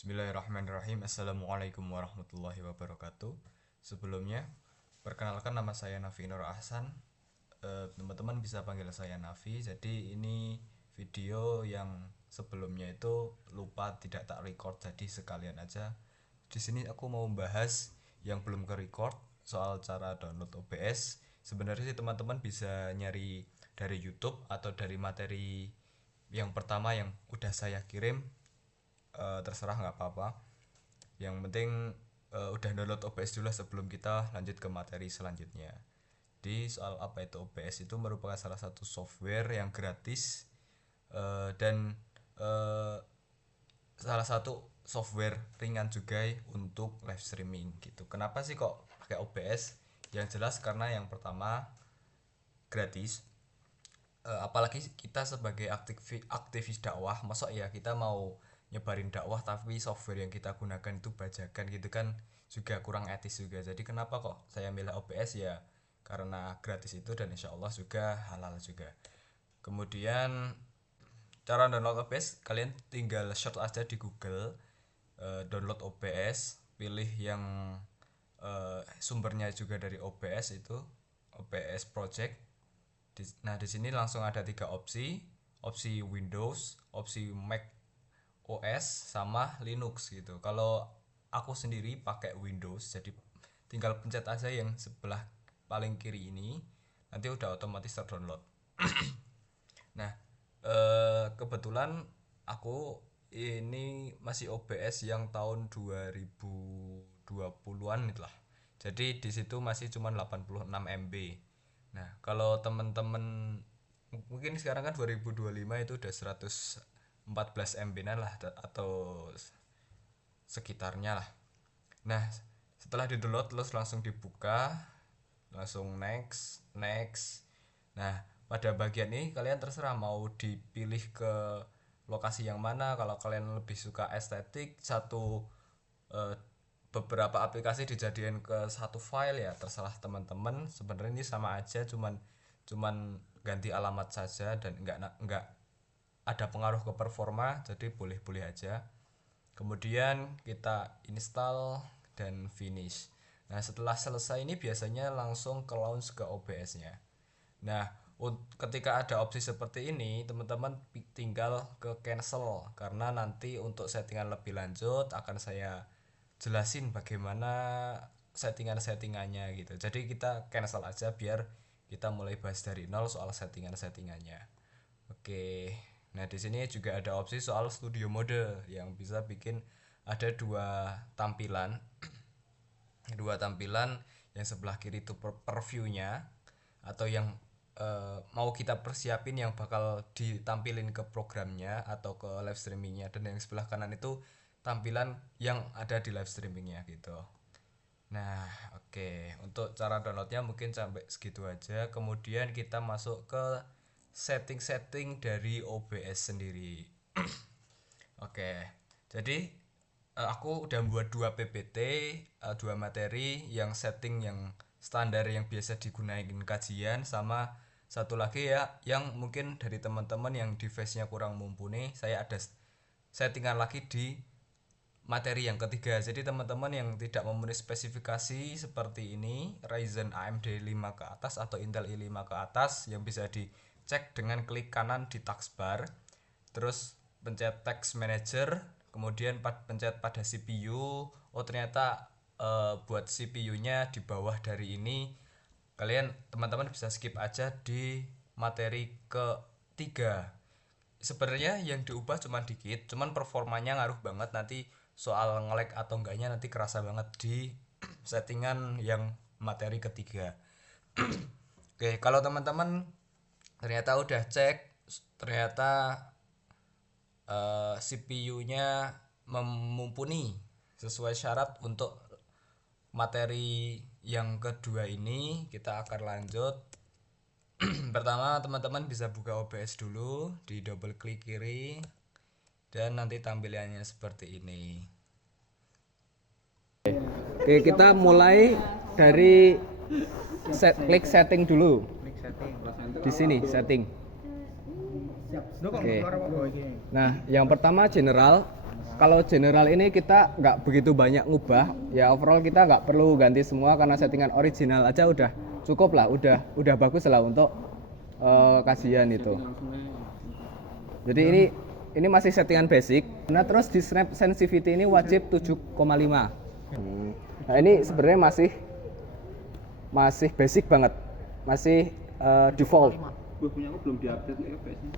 Bismillahirrahmanirrahim. Assalamualaikum warahmatullahi wabarakatuh. Sebelumnya, perkenalkan nama saya Nafi Nur Ahsan. Teman-teman bisa panggil saya Nafi. Jadi ini video yang sebelumnya itu lupa tidak tak record, jadi sekalian aja. Di sini aku mau membahas yang belum ke record soal cara download OBS. Sebenarnya sih teman-teman bisa nyari dari YouTube atau dari materi yang pertama yang udah saya kirim. Terserah, nggak apa-apa, yang penting udah download OBS dulu sebelum kita lanjut ke materi selanjutnya. Di soal apa itu OBS, itu merupakan salah satu software yang gratis, dan uh, salah satu software ringan juga untuk live streaming gitu. Kenapa sih kok pakai OBS? Yang jelas karena yang pertama gratis. Apalagi kita sebagai aktivis dakwah, masa ya kita mau nyebarin dakwah tapi software yang kita gunakan itu bajakan gitu kan, juga kurang etis juga. Jadi kenapa kok saya milih OBS, ya karena gratis itu dan insya Allah juga halal juga. Kemudian cara download OBS, kalian tinggal search aja di Google, download OBS, pilih yang sumbernya juga dari OBS, itu OBS project. Nah, di sini langsung ada 3 opsi: opsi Windows, opsi Mac OS, sama Linux gitu. Kalau aku sendiri pakai Windows, jadi tinggal pencet aja yang sebelah paling kiri ini, nanti udah otomatis terdownload. Nah, kebetulan aku ini masih OBS yang tahun 2020-an itulah. Jadi di situ masih cuma 86 MB. Nah, kalau temen-temen mungkin sekarang kan 2025 itu udah 114 MB lah, atau sekitarnya lah. Nah, setelah di-download terus langsung dibuka, langsung next, next. Nah, pada bagian ini kalian terserah mau dipilih ke lokasi yang mana. Kalau kalian lebih suka estetik, eh, beberapa aplikasi dijadikan ke satu file, ya terserah teman-teman. Sebenarnya ini sama aja, cuman ganti alamat saja dan enggak ada pengaruh ke performa, jadi boleh-boleh aja. Kemudian kita install dan finish. Nah, setelah selesai ini biasanya langsung ke launch ke OBS-nya. Nah, ketika ada opsi seperti ini, teman-teman tinggal ke cancel, karena nanti untuk settingan lebih lanjut akan saya jelasin bagaimana settingannya gitu. Jadi kita cancel aja biar kita mulai bahas dari nol soal settingannya. Oke. Nah, di sini juga ada opsi soal studio mode yang bisa bikin ada tampilan dua tampilan. Yang sebelah kiri itu preview-nya, atau yang mau kita persiapin yang bakal ditampilin ke programnya atau ke live streamingnya, dan yang sebelah kanan itu tampilan yang ada di live streamingnya gitu. Nah, oke. Untuk cara downloadnya mungkin sampai segitu aja. Kemudian kita masuk ke setting-setting dari OBS sendiri. Oke, jadi aku udah buat 2 PPT, 2 materi yang setting yang standar yang biasa digunakan kajian, sama satu lagi ya yang mungkin dari teman-teman yang device-nya kurang mumpuni, saya ada settingan lagi di materi yang ketiga. Jadi teman-teman yang tidak memenuhi spesifikasi seperti ini, Ryzen AMD 5 ke atas atau Intel i5 ke atas, yang bisa dicek dengan klik kanan di taskbar, terus pencet text manager, kemudian pencet pada CPU. Oh, ternyata buat CPU-nya di bawah dari ini. Teman-teman bisa skip aja di materi ketiga. Sebenarnya yang diubah cuma dikit, cuman performanya ngaruh banget. Nanti soal nge-lag atau enggaknya nanti kerasa banget di settingan yang materi ketiga. Oke, kalau teman-teman ternyata udah cek, ternyata CPU-nya mumpuni sesuai syarat untuk materi yang kedua ini, kita akan lanjut. Pertama, teman-teman bisa buka OBS dulu, di double klik kiri, dan nanti tampilannya seperti ini. Oke, kita mulai dari klik setting dulu. Di sini setting. Oke. Nah, yang pertama general. kalau general ini kita nggak begitu banyak ngubah. Ya overall kita nggak perlu ganti semua karena settingan original aja udah cukup lah, udah bagus lah untuk kajian itu. Jadi ini masih settingan basic. Nah terus di snap sensitivity ini wajib 7,5. Nah ini sebenarnya masih basic banget, masih default. Gue punya aku belum diupdate nih FPS-nya.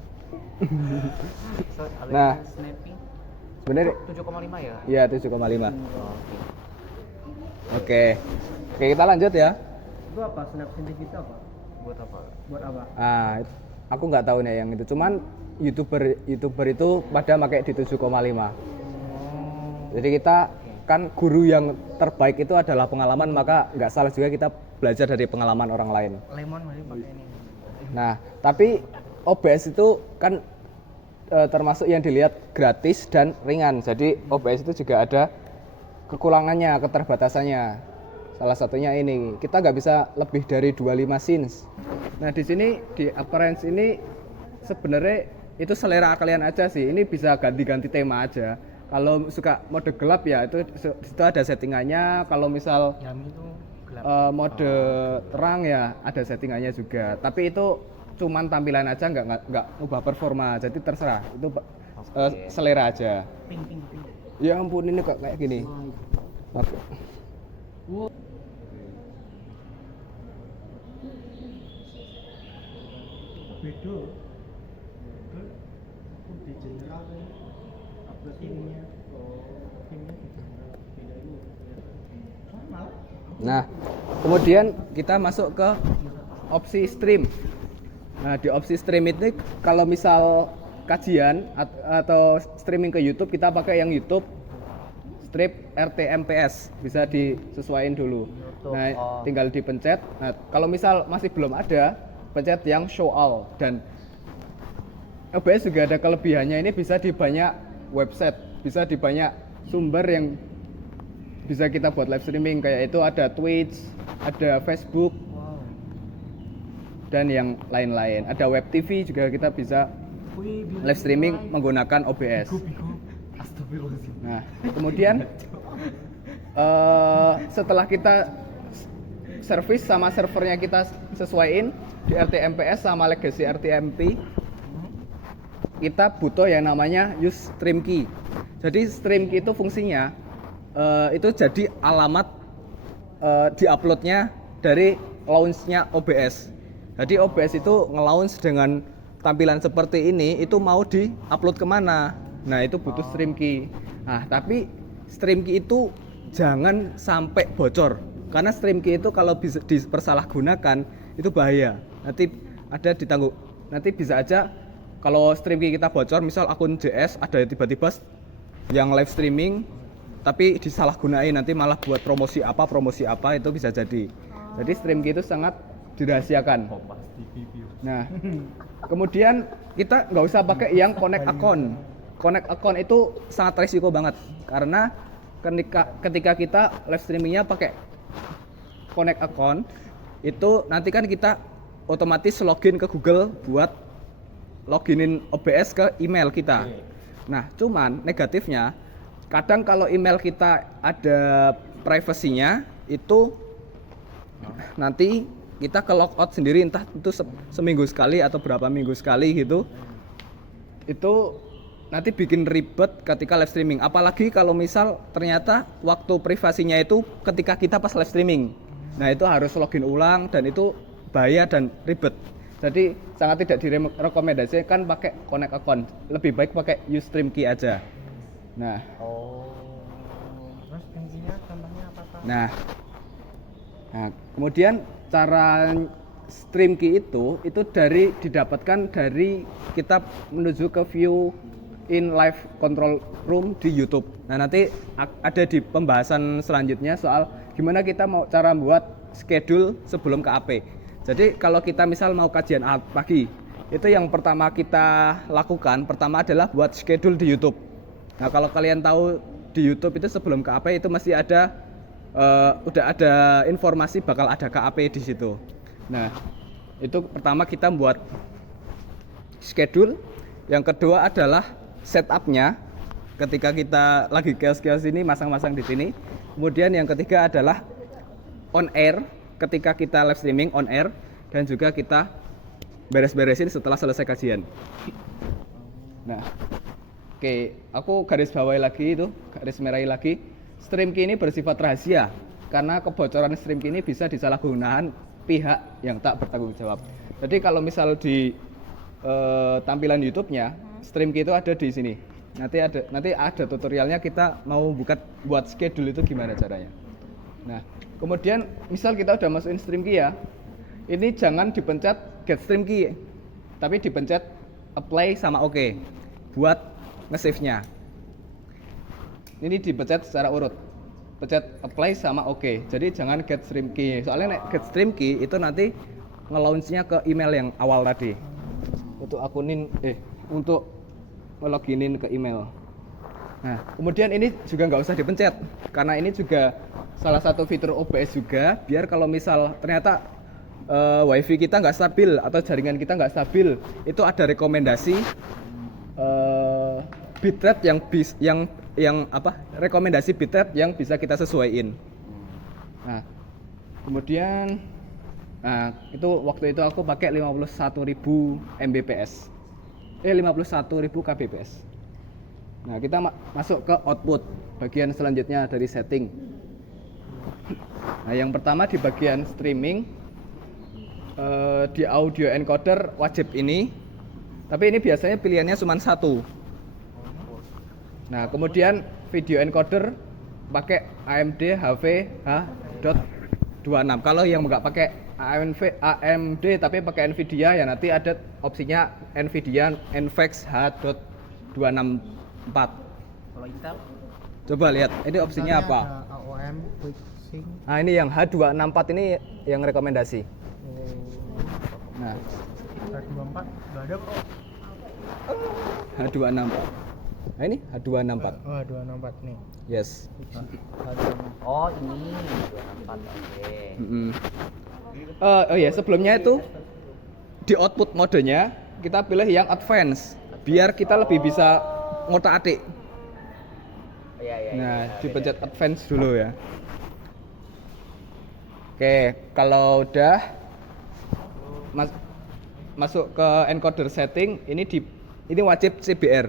Nah, snapping sebenarnya 7,5 ya? iya 7,5. Oke, kita lanjut ya. Itu apa? Snap sensitivity apa? Buat apa? Buat apa? Aku nggak tahu nih yang itu. Cuman youtuber itu pada pakai di 7,5. Jadi kita kan guru yang terbaik itu adalah pengalaman, maka nggak salah juga kita belajar dari pengalaman orang lain. Lemon masih pakai ini. Nah, tapi OBS itu kan termasuk yang dilihat gratis dan ringan. Jadi OBS itu juga ada kekurangannya, keterbatasannya. Salah satunya ini, kita nggak bisa lebih dari 25 scenes. Nah, di sini di appearance ini sebenarnya itu selera kalian aja sih. Ini bisa ganti-ganti tema aja. Kalau suka mode gelap ya itu ada settingannya. Kalau misal Yami itu gelap. mode terang ya ada settingannya juga, tapi itu cuman tampilan aja, nggak ubah performa, jadi terserah itu selera aja. Ping. Ya ampun ini kok kayak gini. Oke. Beda. Di general upload ininya. Timnya di general. Beda itu. Sama. Nah, kemudian kita masuk ke opsi stream. Nah, di opsi stream itu kalau misal kajian atau streaming ke YouTube, kita pakai yang YouTube strip RTMPS, bisa disesuaikan dulu. Nah, tinggal dipencet. Nah, kalau misal masih belum ada, pencet yang show all. Dan OBS juga ada kelebihannya, ini bisa di banyak website, bisa di banyak sumber yang bisa kita buat live streaming, kayak itu ada Twitch, ada Facebook, dan yang lain-lain. Ada web TV juga kita bisa live streaming menggunakan OBS. Nah, kemudian setelah kita service sama servernya kita sesuaiin di RTMPS sama legacy RTMP, kita butuh yang namanya use stream key. Jadi stream key itu fungsinya itu jadi alamat diuploadnya dari launchnya OBS. Jadi OBS itu nge-launch dengan tampilan seperti ini, itu mau di-upload kemana? Nah itu butuh stream key. Nah tapi stream key itu jangan sampai bocor, karena stream key itu kalau bisa dipersalahgunakan itu bahaya. Nanti ada ditanggung. Nanti bisa aja kalau stream key kita bocor, misal akun JS ada tiba-tiba yang live streaming tapi disalahgunain, nanti malah buat promosi apa itu bisa jadi. Jadi stream key itu sangat dirahasiakan. Nah, kemudian kita nggak usah pakai yang connect account. Connect account itu sangat risiko banget, karena ketika kita live streamingnya pakai connect account, itu nanti kan kita otomatis login ke Google buat loginin OBS ke email kita. Nah, cuman negatifnya kadang kalau email kita ada privasinya, itu nanti kita ke logout sendiri, entah itu seminggu sekali atau berapa minggu sekali gitu. Itu nanti bikin ribet ketika live streaming. Apalagi kalau misal ternyata waktu privasinya itu ketika kita pas live streaming. Nah itu harus login ulang dan itu bahaya dan ribet. Jadi sangat tidak direkomendasikan pakai connect account. Lebih baik pakai use stream key aja. Nah. Terus kuncinya contohnya apa? Nah, kemudian cara stream key itu didapatkan dari kita menuju ke view in live control room di YouTube. Nah, nanti ada di pembahasan selanjutnya soal gimana kita mau cara buat schedule sebelum ke AP. Jadi kalau kita misal mau kajian pagi, itu yang pertama kita lakukan adalah buat schedule di YouTube. Nah, kalau kalian tahu di YouTube itu sebelum ke AP itu masih ada udah ada informasi bakal ada KAP di situ. Nah, itu pertama kita buat schedule. Yang kedua adalah setupnya. ketika kita lagi chaos-chaos ini masang-masang di sini. Kemudian yang ketiga adalah on air, ketika kita live streaming on air, dan juga kita beres-beresin setelah selesai kajian. Nah, oke, aku garis bawahi lagi itu, garis merahi lagi. Stream key ini bersifat rahasia karena kebocoran stream key ini bisa disalahgunakan pihak yang tak bertanggung jawab. Jadi kalau misal di tampilan YouTube-nya, stream key itu ada di sini. Nanti ada tutorialnya, kita mau buat schedule itu gimana caranya. Nah, kemudian misal kita udah masukin stream key ya, ini jangan dipencet get stream key, tapi dipencet apply sama OK buat nge-save-nya. Ini dipencet secara urut, pencet apply sama OK. Jadi jangan get stream key, soalnya get stream key itu nanti nge-launch-nya ke email yang awal tadi. Untuk ngeloginin ke email. Nah, kemudian ini juga nggak usah dipencet karena ini juga salah satu fitur OBS juga, biar kalau misal ternyata wifi kita nggak stabil atau jaringan kita nggak stabil, itu ada rekomendasi bitrate rekomendasi bitrate yang bisa kita sesuaiin. Nah, kemudian itu waktu itu aku pakai 51.000 Mbps. 51.000 kbps. Nah, kita masuk ke output, bagian selanjutnya dari setting. Nah, yang pertama di bagian streaming, di audio encoder wajib ini, tapi ini biasanya pilihannya cuma satu. Nah, kemudian video encoder pakai AMD HV-H.26. Kalau yang nggak pakai AMD tapi pakai Nvidia, ya nanti ada opsinya Nvidia NVEX H.264. Kalau Intel? Coba lihat, ini opsinya apa? AOM, Quicksync. Nah, ini yang H264 ini yang rekomendasi. Nah, H24 nggak ada kok. H264. Nah, ini H264. Oh, H264 nih. Yes. Oh ini 24, oke. Oh ya, sebelumnya itu di output modenya kita pilih yang advance biar kita lebih bisa ngotak-atik. Iya. Nah, dipencet advance dulu ya. Oke, kalau udah masuk ke encoder setting, ini wajib CBR.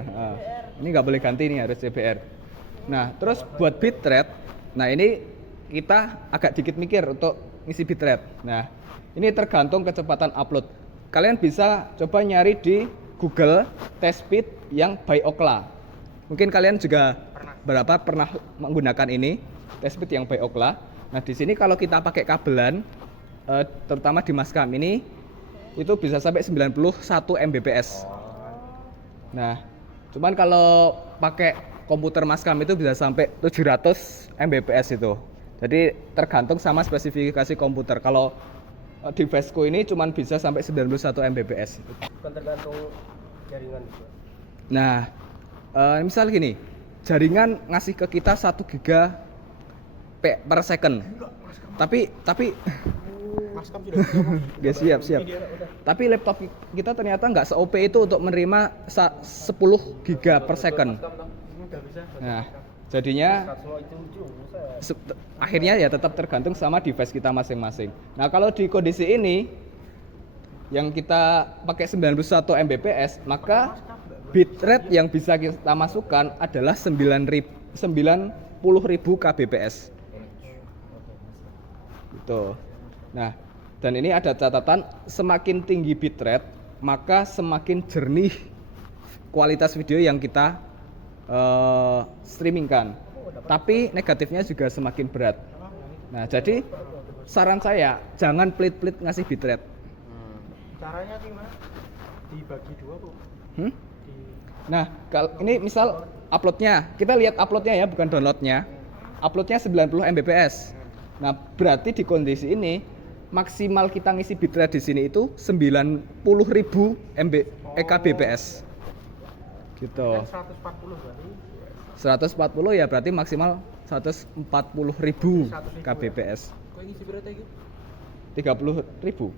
Nah, ini nggak boleh ganti nih, harus CBR. Nah, terus buat bitrate, nah ini kita agak dikit mikir untuk ngisi bitrate. Nah, ini tergantung kecepatan upload. Kalian bisa coba nyari di Google test speed yang by Ookla. Mungkin kalian juga pernah menggunakan ini test speed yang by Ookla. Nah, di sini kalau kita pakai kabelan, terutama di Mascam ini, itu bisa sampai 91 Mbps. Nah, cuman kalau pakai komputer Mascam itu bisa sampai 700 Mbps itu. Jadi tergantung sama spesifikasi komputer. Kalau deviceku ini cuman bisa sampai 91 Mbps. Bukan tergantung jaringan juga. Nah, misal gini, jaringan ngasih ke kita 1 giga per second. Tapi Mascam sudah ya, siap. Tapi laptop kita ternyata nggak se-OP itu untuk menerima 10 giga per second. Nah, jadinya akhirnya ya tetap tergantung sama device kita masing-masing. Nah, kalau di kondisi ini yang kita pakai 91 Mbps, maka bitrate yang bisa kita masukkan adalah 90.000 kbps. Gitu. Nah, dan ini ada catatan, semakin tinggi bitrate maka semakin jernih kualitas video yang kita streamingkan. Tapi negatifnya juga semakin berat. Nah, jadi saran saya jangan pelit-pelit ngasih bitrate. Caranya gimana? Dibagi dua, Bu. Nah, kalau ini misal uploadnya, kita lihat uploadnya ya, bukan downloadnya. Uploadnya 90 Mbps. Nah, berarti di kondisi ini maksimal kita ngisi bitrate di sini itu 90.000 kbps. Gitu. 140 berarti. 140 ya berarti maksimal 140.000 kbps. Kok ngisi berapa gitu? 30.000.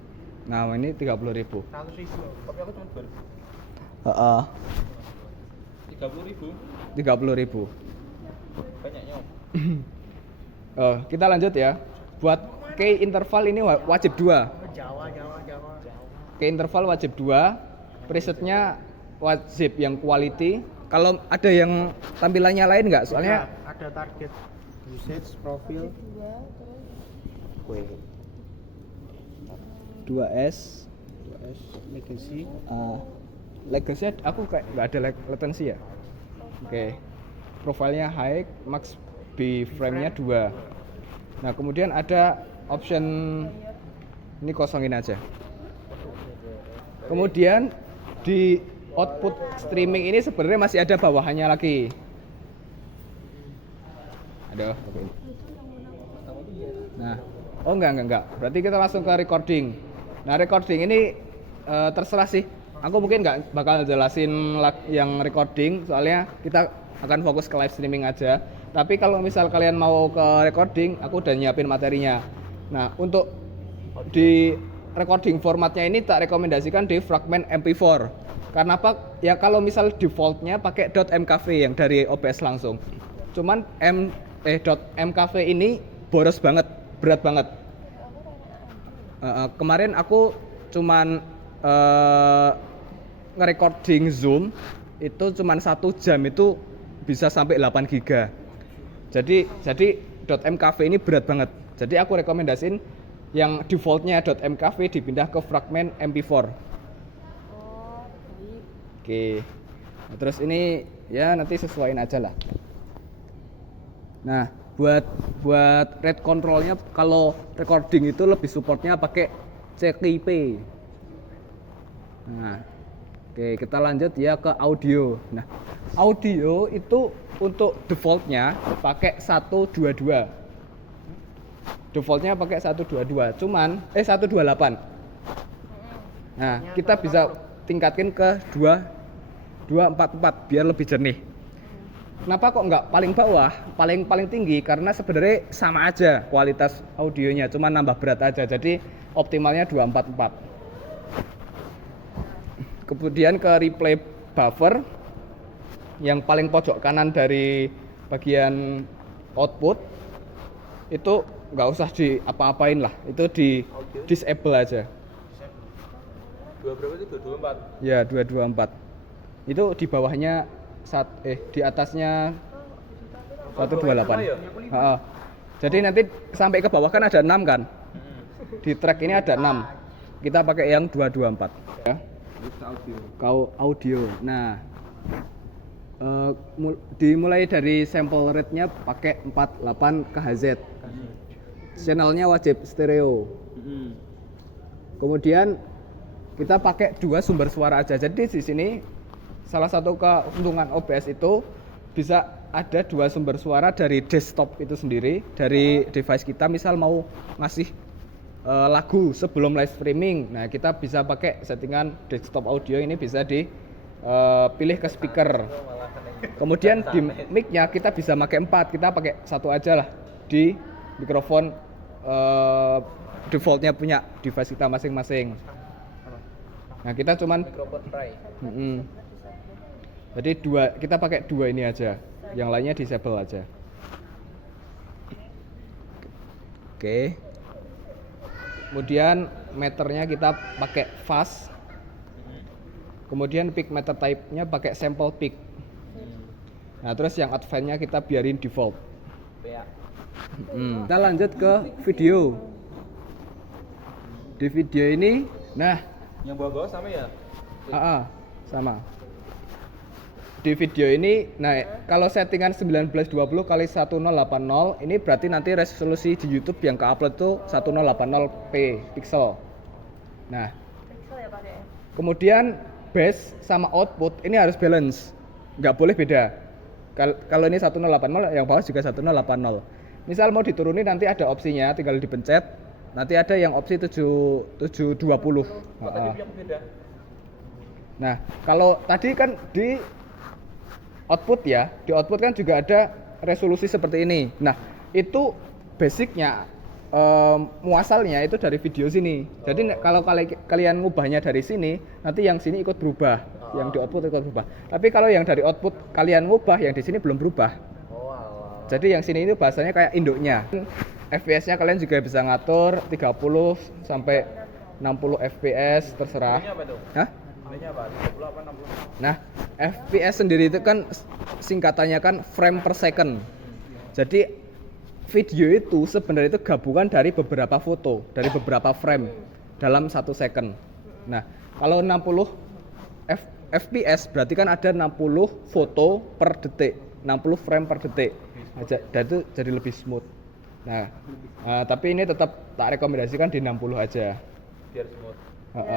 Nah, ini 30.000. 100 ribu. Tapi aku cuma 2.000. 30.000. 30.000. Banyaknya. Kita lanjut ya. Buat key interval ini wajib 2. Jawa. Key interval wajib 2. Presetnya wajib yang quality. Kalau ada yang tampilannya lain nggak? Soalnya ada target usage profil 2S legacy. Legacy aku kayak nggak ada latency ya. Oke. Profilnya high, max B frame-nya 2. Nah, kemudian ada option ini kosongin aja. Kemudian di output streaming ini sebenarnya masih ada bawahannya lagi. Aduh, ini. Nah, enggak. Berarti kita langsung ke recording. Nah, recording ini terserah sih. Aku mungkin nggak bakal jelasin yang recording, soalnya kita akan fokus ke live streaming aja. Tapi kalau misal kalian mau ke recording, aku udah nyiapin materinya. Nah, untuk di recording formatnya ini tak rekomendasikan di fragment MP4. Karena apa? Ya kalau misal defaultnya pakai .mkv yang dari OBS langsung. Cuman .mkv ini boros banget, berat banget. Kemarin aku cuman nge-recording Zoom itu cuman 1 jam itu bisa sampai 8 giga. Jadi .mkv ini berat banget. Jadi aku rekomendasiin yang defaultnya .mkv dipindah ke fragment MP4. Oke. Nah, terus ini ya nanti sesuaiin aja lah. Nah, buat rate controlnya kalau recording itu lebih supportnya pakai CKIP. Nah, oke, kita lanjut ya ke audio. Nah, audio itu untuk defaultnya pakai 122. Defaultnya pakai 122, cuman 128. Nah, kita bisa tingkatin ke 244 biar lebih jernih. Kenapa kok nggak paling bawah, paling tinggi? Karena sebenarnya sama aja kualitas audionya, cuma nambah berat aja. Jadi optimalnya 244. Kemudian ke replay buffer yang paling pojok kanan dari bagian output itu nggak usah di apa-apain lah, itu di disable aja. Berapa itu? 224. Ya, 224. Itu di bawahnya di atasnya 128. Heeh. Jadi nanti sampai ke bawah kan ada 6 kan? Di track ini ada 6. Kita pakai yang 224 ya. Kau audio. Nah, dimulai dari sample rate-nya pakai 48 kHz. Channelnya wajib stereo. Kemudian kita pakai 2 sumber suara aja. Jadi di sini salah satu keuntungan OBS itu bisa ada 2 sumber suara dari desktop itu sendiri, dari device kita. Misal mau ngasih lagu sebelum live streaming, nah kita bisa pakai settingan desktop audio ini bisa dipilih ke speaker. Kemudian di mic-nya kita bisa pakai 4, kita pakai 1 aja lah di mikrofon defaultnya punya device kita masing-masing. Nah kita cuman Mikrofon tray. Jadi kita pakai 2 ini aja, yang lainnya disable aja. Oke. Kemudian meternya kita pakai fast. Kemudian peak meter type-nya pakai sample peak. Nah terus yang advance-nya kita biarin default. Ya. Kita lanjut ke video. Di video ini, nah, Yang bawah-bawah sama ya? sama. Di video ini, nah kalau settingan 1920 x 1080 ini berarti nanti resolusi di YouTube yang ke-upload itu 1080p pixel. Nah, kemudian base sama output ini harus balance, nggak boleh beda. Kalau ini 1080, yang bawah juga 1080. Misal mau diturunin nanti ada opsinya, tinggal dipencet. Nanti ada yang opsi 720. Nah, kalau tadi kan di output ya, di output kan juga ada resolusi seperti ini. Nah, itu basicnya muasalnya itu dari video sini. Jadi kalau kalian ngubahnya dari sini, nanti yang sini ikut berubah, yang di output ikut berubah. Tapi kalau yang dari output kalian ngubah, yang di sini belum berubah. Oh, alah. Jadi yang sini itu bahasanya kayak induknya. FPS-nya kalian juga bisa ngatur 30 sampai 60 FPS terserah. Ini apa tuh? Hah? Ini apa? 30 apa 60? Nah, FPS sendiri itu kan singkatannya kan frame per second. Jadi video itu sebenarnya itu gabungan dari beberapa foto, dari beberapa frame dalam 1 second. Nah, kalau 60 FPS berarti kan ada 60 foto per detik, 60 frame per detik. Dan itu jadi lebih smooth. Nah, tapi ini tetap tak rekomendasikan di 60 aja. Biar smooth.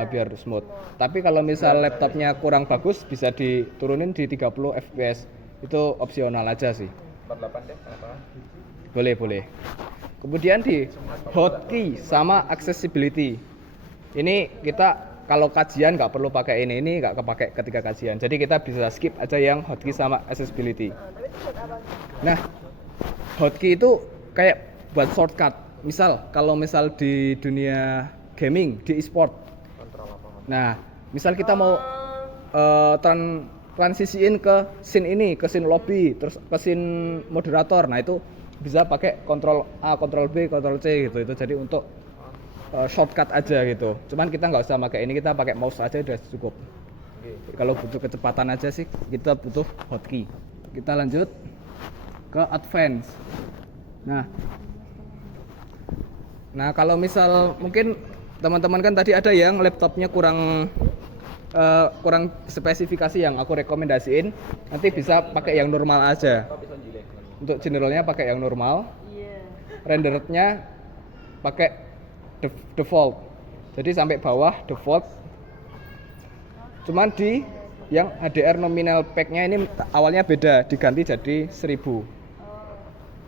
Biar smooth. Tapi kalau misal laptopnya kurang bagus bisa diturunin di 30 fps. Itu opsional aja sih. 48 deh, kenapa? Boleh. Kemudian di hotkey sama accessibility. Ini kita kalau kajian nggak perlu pakai ini nggak kepake ketika kajian. Jadi kita bisa skip aja yang hotkey sama accessibility. Nah, hotkey itu kayak buat shortcut. Kalau misal di dunia gaming, di e-sport. Nah, misal kita mau transisiin ke scene ini, ke scene lobby, terus ke scene moderator. Nah, itu bisa pakai Ctrl A, Ctrl B, Ctrl C gitu. Itu jadi untuk shortcut aja gitu. Cuman kita nggak usah pakai ini, kita pakai mouse aja udah cukup. Kalau butuh kecepatan aja sih, kita butuh hotkey. Kita lanjut ke advance. Nah, kalau misal mungkin teman-teman kan tadi ada yang laptopnya kurang spesifikasi yang aku rekomendasiin, nanti bisa pakai yang normal aja. Untuk generalnya pakai yang normal. Rendernya pakai default. Jadi sampai bawah default. Cuman di yang HDR nominal pack-nya ini awalnya beda, diganti jadi 1000.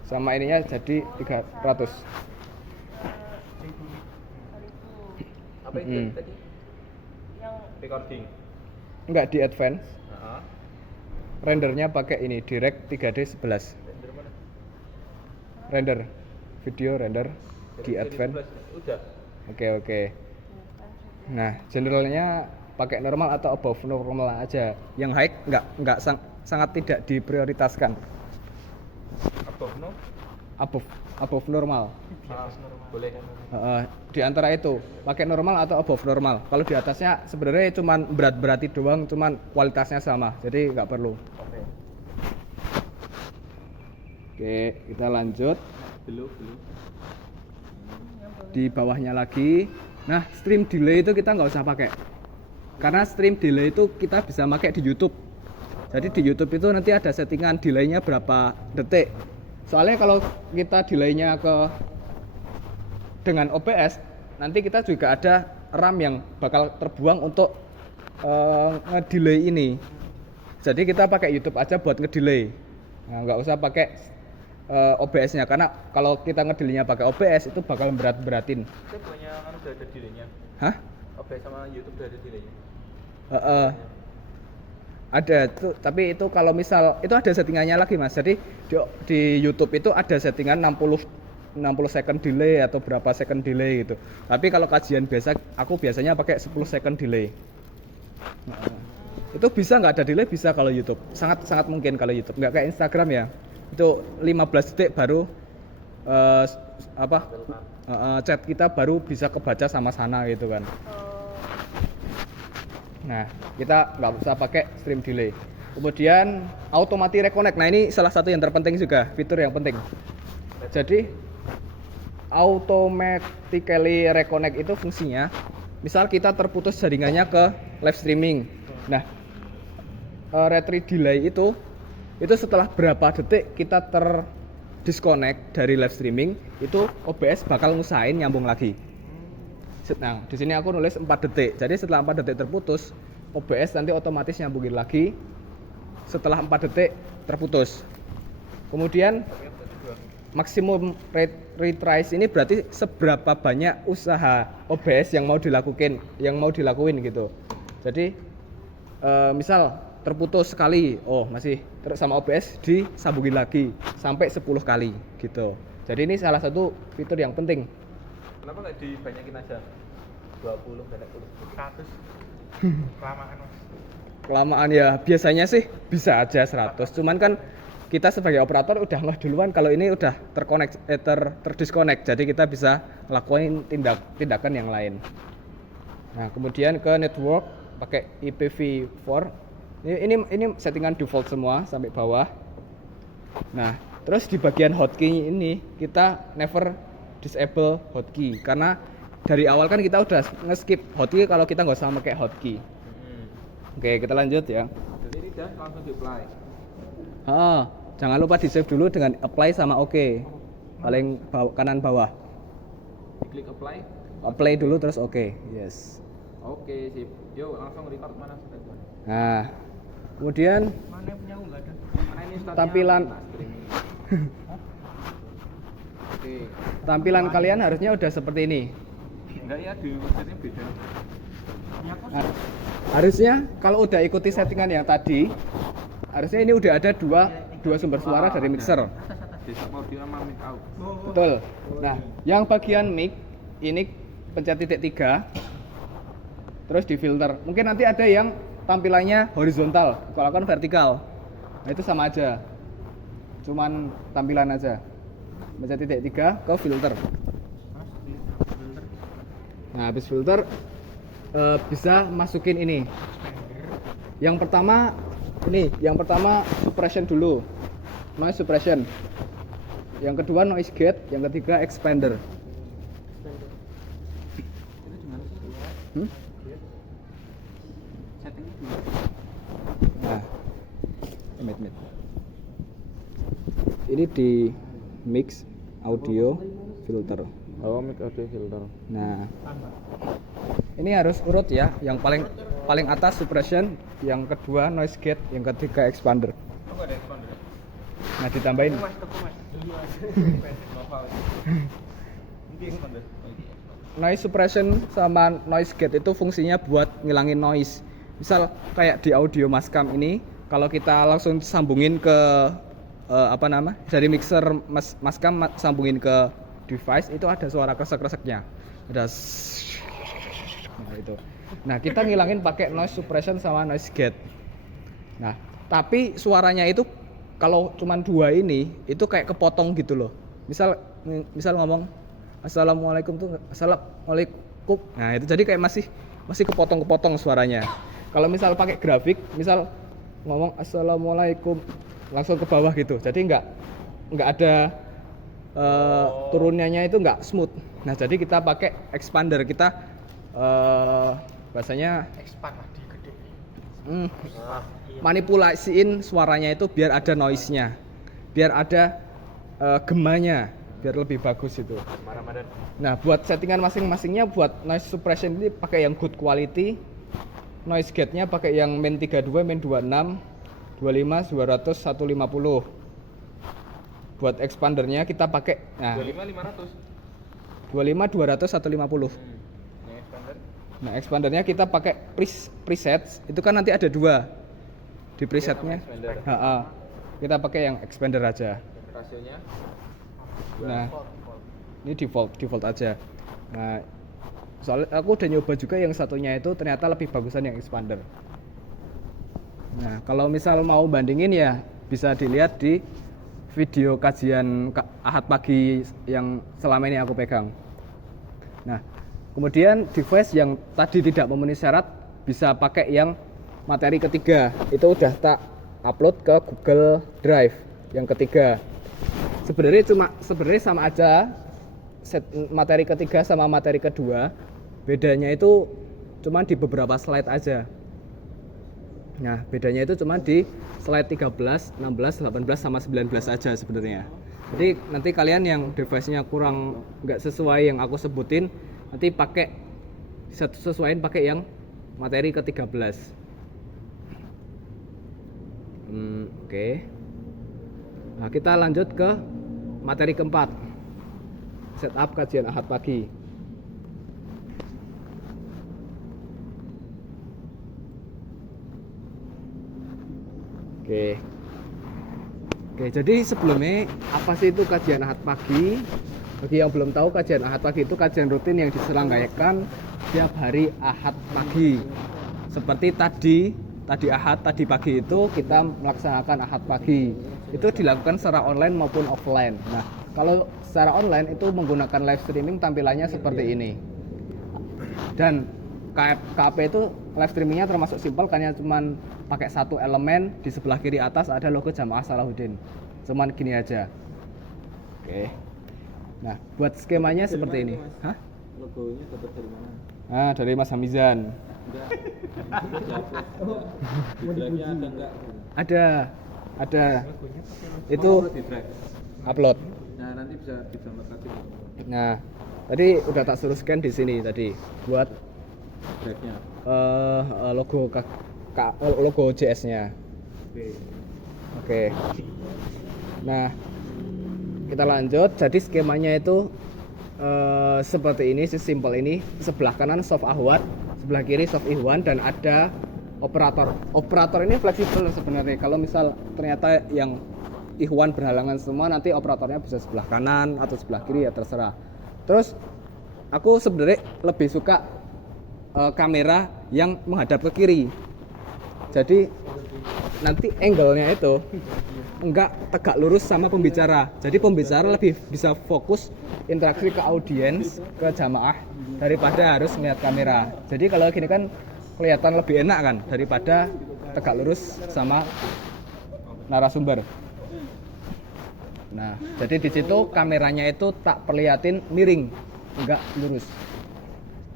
Sama ininya jadi 300. Apa itu tadi? Recording. Enggak, di advance. Rendernya pakai ini Direct 3D 11. Render mana? Render video render di advance. Udah. Oke. Nah, generalnya pakai normal atau above normal aja. Yang high enggak sangat tidak diprioritaskan. Above no? Above normal. Boleh. Di antara itu pakai normal atau above normal. Kalau di atasnya sebenarnya cuman berat-berati doang, cuman kualitasnya sama, jadi nggak perlu. Oke, kita lanjut. Belum. Di bawahnya lagi. Nah, stream delay itu kita nggak usah pakai, karena stream delay itu kita bisa pakai di YouTube. Jadi di YouTube itu nanti ada settingan delaynya berapa detik. Soalnya kalau kita delaynya dengan OBS, nanti kita juga ada RAM yang bakal terbuang untuk ngedelay ini. Jadi kita pakai YouTube aja buat ngedelay. Nah, nggak usah pakai OBS-nya, karena kalau kita ngedelaynya pakai OBS itu bakal berat-beratin. Itu punya kan udah ada delaynya. Hah? OBS sama YouTube udah ada delaynya. Ada tuh, tapi itu kalau misal itu ada settingannya lagi Mas. Jadi di YouTube itu ada settingan 60 second delay atau berapa second delay gitu. Tapi kalau kajian biasa, aku biasanya pakai 10 second delay. Itu bisa nggak ada delay, bisa kalau YouTube. Sangat mungkin kalau YouTube. Nggak kayak Instagram ya. Itu 15 detik baru chat kita baru bisa kebaca sama sana gitu kan. Nah, kita nggak usah pakai stream delay. Kemudian automatic reconnect. Nah, ini salah satu yang terpenting juga, fitur yang penting. Jadi automatically reconnect itu fungsinya, misal kita terputus jaringannya ke live streaming. Nah, retry delay itu setelah berapa detik kita terdisconnect dari live streaming, itu OBS bakal ngusahain nyambung lagi. Nah, di sini aku nulis 4 detik. Jadi setelah 4 detik terputus, OBS nanti otomatis nyambungin lagi. Setelah 4 detik terputus. Kemudian maksimum retries ini berarti seberapa banyak usaha OBS yang mau dilakuin gitu. Jadi misal terputus sekali, masih terus sama OBS disambungin lagi sampai 10 kali gitu. Jadi ini salah satu fitur yang penting. Kenapa nggak dibanyakin aja? 20 banyak 100. Kelamaan mas. Kelamaan ya, biasanya sih bisa aja 100. Cuman kan kita sebagai operator udah ngeh duluan kalau ini udah terdisconnect. Jadi kita bisa ngelakuin tindakan yang lain. Nah, kemudian ke network pakai IPv4. Ini settingan default semua sampai bawah. Nah, terus di bagian hotkey ini kita never disable hotkey karena dari awal kan kita udah nge-skip hotkey kalau kita nggak usah pakai hotkey. Oke, kita lanjut ya. Jadi ini udah langsung di apply. Jangan lupa di save dulu dengan apply sama oke. Paling kanan bawah. Diklik apply. Apply dulu terus oke. Yes. Oke, sip. Yuk langsung record mana? Nah, kemudian Mana yang punya nggak ada? Mana ini startnya? tampilan Nah, streaming. Oke. tampilan kalian harusnya udah seperti ini. Enggak ya, di website-nya beda. Nah, harusnya kalau udah ikuti settingan yang tadi, harusnya ini udah ada dua sumber suara dari mixer. Desktop audio sama mic out. Betul. Nah, yang bagian mic ini pencet titik 3 terus di filter. Mungkin nanti ada yang tampilannya horizontal, kalau kan vertikal. Nah, itu sama aja. Cuman tampilan aja. Pencet titik 3 ke filter. Nah, habis filter bisa masukin ini. Yang pertama suppression dulu. Noise suppression. Yang kedua noise gate, yang ketiga expander. Itu gimana sih? Settingnya gimana? Nah, mid. Ini di mix audio filter. Oh, mic audio filter. Nah, ini harus urut ya. Yang paling atas suppression, yang kedua noise gate, yang ketiga expander. Oh, ada expander. Nah, ditambahin. Mas, tepuk mas. Novel. Ini expander. Noise suppression sama noise gate itu fungsinya buat ngilangin noise. Misal kayak di audio Mascam ini, kalau kita langsung sambungin ke dari mixer Mascam sambungin ke device itu ada suara kresek-kreseknya. Ada nah, itu. Nah, kita ngilangin pakai noise suppression sama noise gate. Nah, tapi suaranya itu kalau cuman dua ini itu kayak kepotong gitu loh. Misal ngomong assalamualaikum tuh assalamualaikum. Nah, itu jadi kayak masih kepotong-kepotong suaranya. Kalau misal pakai grafik, misal ngomong assalamualaikum langsung ke bawah gitu. Jadi nggak ada turunannya itu nggak smooth. Nah, jadi kita pakai expander, kita bahasanya Expand lah di gede. manipulasiin suaranya itu biar ada noise-nya, biar ada gemanya, biar lebih bagus itu. Ramadan. Nah, buat settingan masing-masingnya, buat noise suppression ini pakai yang good quality, noise gate-nya pakai yang min 32, min 26, 25, 200, 150. Buat expandernya kita pakai 25 500. 25, 200, 150. Ini expander. Nah, expandernya kita pakai presets, itu kan nanti ada dua di presetnya. Expander. Kita pakai yang expander aja. Rasionya Nah, ini default aja. Nah, soalnya aku udah nyoba juga yang satunya itu ternyata lebih bagusan yang expander. Nah, kalau misal mau bandingin ya bisa dilihat di video kajian Ahad pagi yang selama ini aku pegang. Nah, kemudian device yang tadi tidak memenuhi syarat bisa pakai yang materi ketiga. Itu udah tak upload ke Google Drive yang ketiga. Sebenarnya sama aja materi ketiga sama materi kedua. Bedanya itu cuma di beberapa slide aja. Nah, bedanya itu cuma di slide 13, 16, 18 sama 19 aja sebenarnya. Jadi nanti kalian yang device-nya kurang nggak sesuai yang aku sebutin, nanti sesuaiin pakai yang materi ke-13. Oke. Nah, kita lanjut ke materi keempat. Setup kajian Ahad pagi. Oke. Oke, jadi sebelumnya apa sih itu kajian Ahad pagi? Bagi yang belum tahu, kajian Ahad pagi itu kajian rutin yang diselenggarakan tiap hari Ahad pagi. Seperti tadi Ahad, tadi pagi itu kita melaksanakan Ahad pagi. Itu dilakukan secara online maupun offline. Nah, kalau secara online itu menggunakan live streaming, tampilannya seperti ini. Dan KAP itu live streamingnya termasuk simpel, karena cuman pakai satu elemen. Di sebelah kiri atas ada logo Jamaah Salahuddin, cuman gini aja. Oke, nah buat skemanya seperti ini. Hah? Logonya dapat dari mana? Nah, dari Mas Hamizan. Enggak. Di drive-nya ada enggak? Ada itu Di drive. upload. Nah, nanti bisa di-download lagi. Nah, tadi udah tak suruh scan di sini tadi buat Drive-nya. logo JS-nya. Oke. Oke. Nah, kita lanjut. Jadi skemanya itu seperti ini, sesimpel ini. Sebelah kanan soft Ahwat, sebelah kiri soft Ihwan, dan ada operator. Operator ini fleksibel sebenarnya. Kalau misal ternyata yang Ihwan berhalangan semua, nanti operatornya bisa sebelah kanan atau sebelah kiri, ya terserah. Terus aku sebenarnya lebih suka kamera yang menghadap ke kiri. Jadi nanti angle-nya itu enggak tegak lurus sama pembicara. Jadi pembicara lebih bisa fokus interaksi ke audiens, ke jamaah, daripada harus melihat kamera. Jadi kalau gini kan kelihatan lebih enak kan, daripada tegak lurus sama narasumber. Nah, jadi di situ kameranya itu tak perlihatin miring, enggak lurus.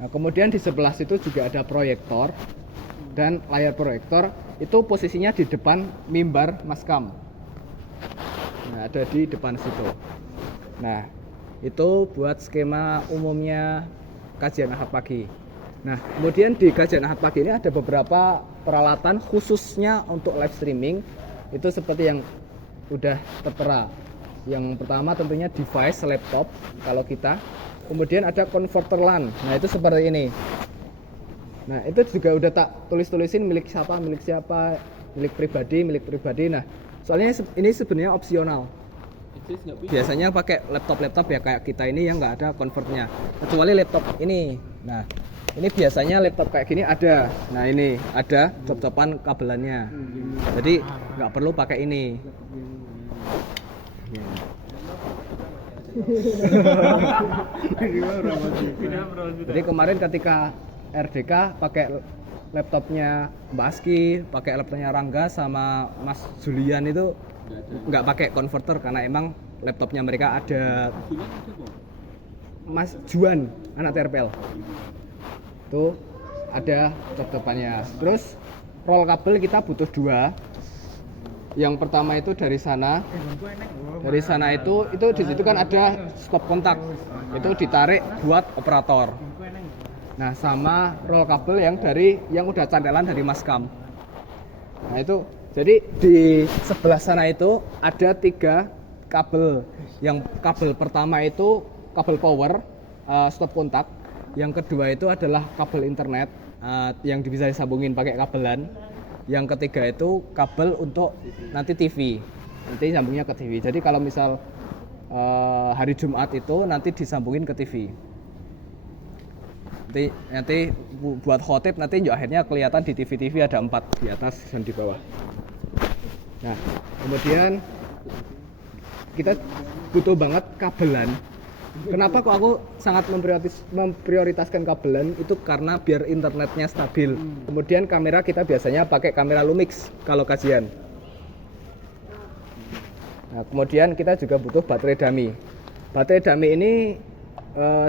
Nah, kemudian di sebelah situ juga ada proyektor, dan layar proyektor itu posisinya di depan mimbar Maskam. Nah, ada di depan situ. Nah, itu buat skema umumnya kajian Ahad pagi. Nah, kemudian di kajian Ahad pagi ini ada beberapa peralatan khususnya untuk live streaming. Itu seperti yang udah tertera. Yang pertama tentunya device laptop kalau kita. Kemudian ada converter LAN. Nah, itu seperti ini. Nah, itu juga udah tak tulis-tulisin milik siapa, milik pribadi. Nah, soalnya ini sebenarnya opsional. Biasanya pakai laptop ya kayak kita ini yang nggak ada convertnya, kecuali laptop ini. Nah, ini biasanya laptop kayak gini ada. Nah, ini ada cop-copan kabelannya. Jadi nggak perlu pakai ini. Jadi kemarin ketika RDK pakai laptopnya Mbak Aski, pakai laptopnya Rangga sama Mas Julian itu nggak pakai converter karena emang laptopnya mereka ada. Mas Juan anak TRPL tuh ada cop-copannya. Terus roll kabel kita butuh 2. Yang pertama itu dari sana itu di situ kan ada stop kontak, itu ditarik buat operator. Nah, sama roll kabel yang udah cantelan dari Maskam. Nah, itu jadi di sebelah sana itu ada 3 kabel. Yang kabel pertama itu kabel power, stop kontak. Yang kedua itu adalah kabel internet yang bisa disambungin pakai kabelan. Yang ketiga itu kabel untuk nanti TV, nanti sambungnya ke TV. Jadi kalau misal hari Jumat itu nanti disambungin ke TV. Nanti buat khotib nanti akhirnya kelihatan di TV ada 4 di atas dan di bawah. Nah, kemudian kita butuh banget kabelan. Kenapa kok aku sangat memprioritaskan kabelan itu karena biar internetnya stabil. Kemudian kamera kita biasanya pakai kamera Lumix kalau kajian. Nah, kemudian kita juga butuh baterai dummy. Baterai dummy ini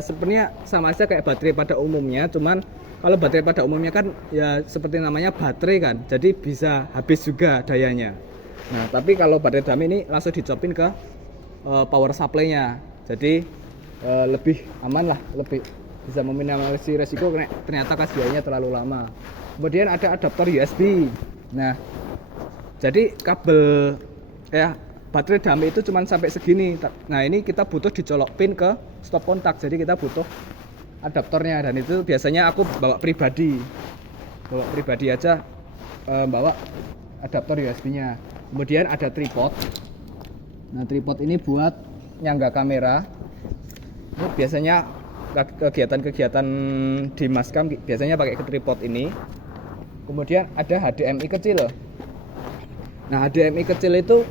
sebenarnya sama aja kayak baterai pada umumnya, cuman kalau baterai pada umumnya kan ya seperti namanya baterai kan, jadi bisa habis juga dayanya. Nah, tapi kalau baterai dummy ini langsung dicopin ke power supply-nya, jadi lebih aman lah, lebih bisa meminimalisir resiko ternyata kajiannya terlalu lama. Kemudian ada adaptor USB. Nah, jadi kabel baterai dummy itu cuma sampai segini. Nah, ini kita butuh dicolok pin ke stop kontak, jadi kita butuh adaptornya, dan itu biasanya aku bawa pribadi aja, bawa adaptor USB-nya. Kemudian ada tripod. Nah, tripod ini buat nyangga kamera. Ini biasanya kegiatan-kegiatan di Maskam biasanya pakai tripod ini. Kemudian ada HDMI kecil. Nah, HDMI kecil itu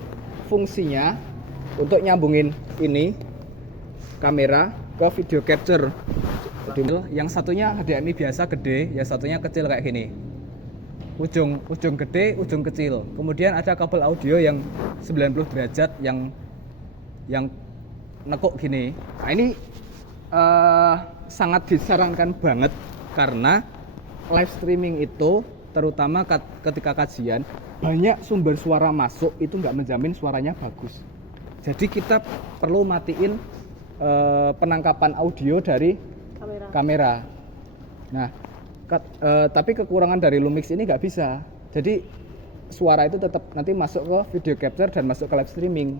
fungsinya untuk nyambungin ini kamera ke video capture. Jadi, yang satunya HDMI biasa gede, yang satunya kecil kayak gini. Ujung gede, ujung kecil. Kemudian ada kabel audio yang 90 derajat yang nekuk gini. Nah, ini sangat disarankan banget karena live streaming itu terutama ketika kajian banyak sumber suara masuk itu nggak menjamin suaranya bagus. Jadi kita perlu matiin penangkapan audio dari kamera. Nah, tapi kekurangan dari Lumix ini nggak bisa. Jadi suara itu tetap nanti masuk ke video capture dan masuk ke live streaming.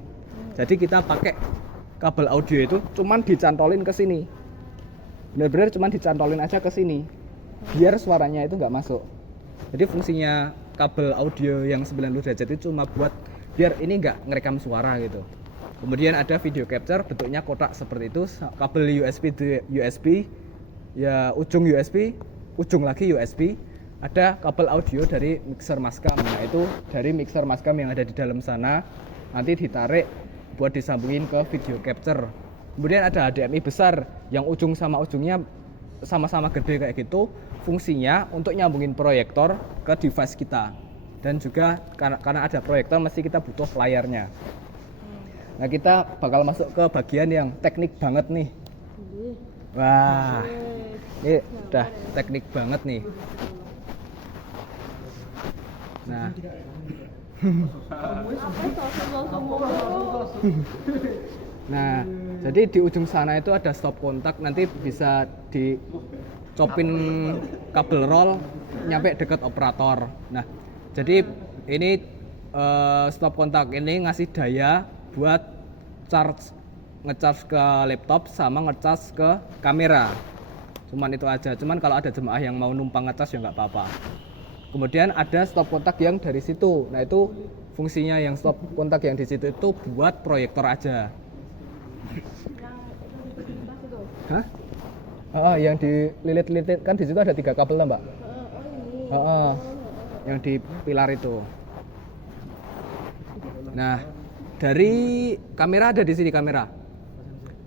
Jadi kita pakai kabel audio itu cuman dicantolin ke sini. Benar-benar cuman dicantolin aja ke sini. Biar suaranya itu nggak masuk. Jadi fungsinya kabel audio yang 90 derajat itu cuma buat biar ini nggak ngerekam suara gitu. Kemudian ada video capture bentuknya kotak seperti itu, kabel USB ya, ujung USB, ujung lagi USB. Ada kabel audio dari mixer Maskam. Nah, itu dari mixer Maskam yang ada di dalam sana nanti ditarik buat disambungin ke video capture. Kemudian ada HDMI besar yang ujung sama ujungnya sama-sama gede kayak gitu. Fungsinya untuk nyambungin proyektor ke device kita. Dan juga karena ada proyektor mesti kita butuh layarnya. Nah, kita bakal masuk ke bagian yang teknik banget nih. Wah, ini udah teknik banget nih. Nah, nah, jadi di ujung sana itu ada stop kontak, nanti bisa dicopin kabel roll nyampe deket operator. Nah, jadi ini stop kontak ini ngasih daya buat ngecharge ke laptop sama ngecharge ke kamera. Cuman itu aja. Cuman kalau ada jemaah yang mau numpang ngecharge ya nggak apa-apa. Kemudian ada stop kontak yang dari situ. Nah, itu fungsinya yang stop kontak yang di situ itu buat proyektor aja. Hah? Yang dililit-lilit kan di situ ada 3 kabel lah, Mbak. Yang di pilar itu. Nah, dari kamera ada di sini kamera.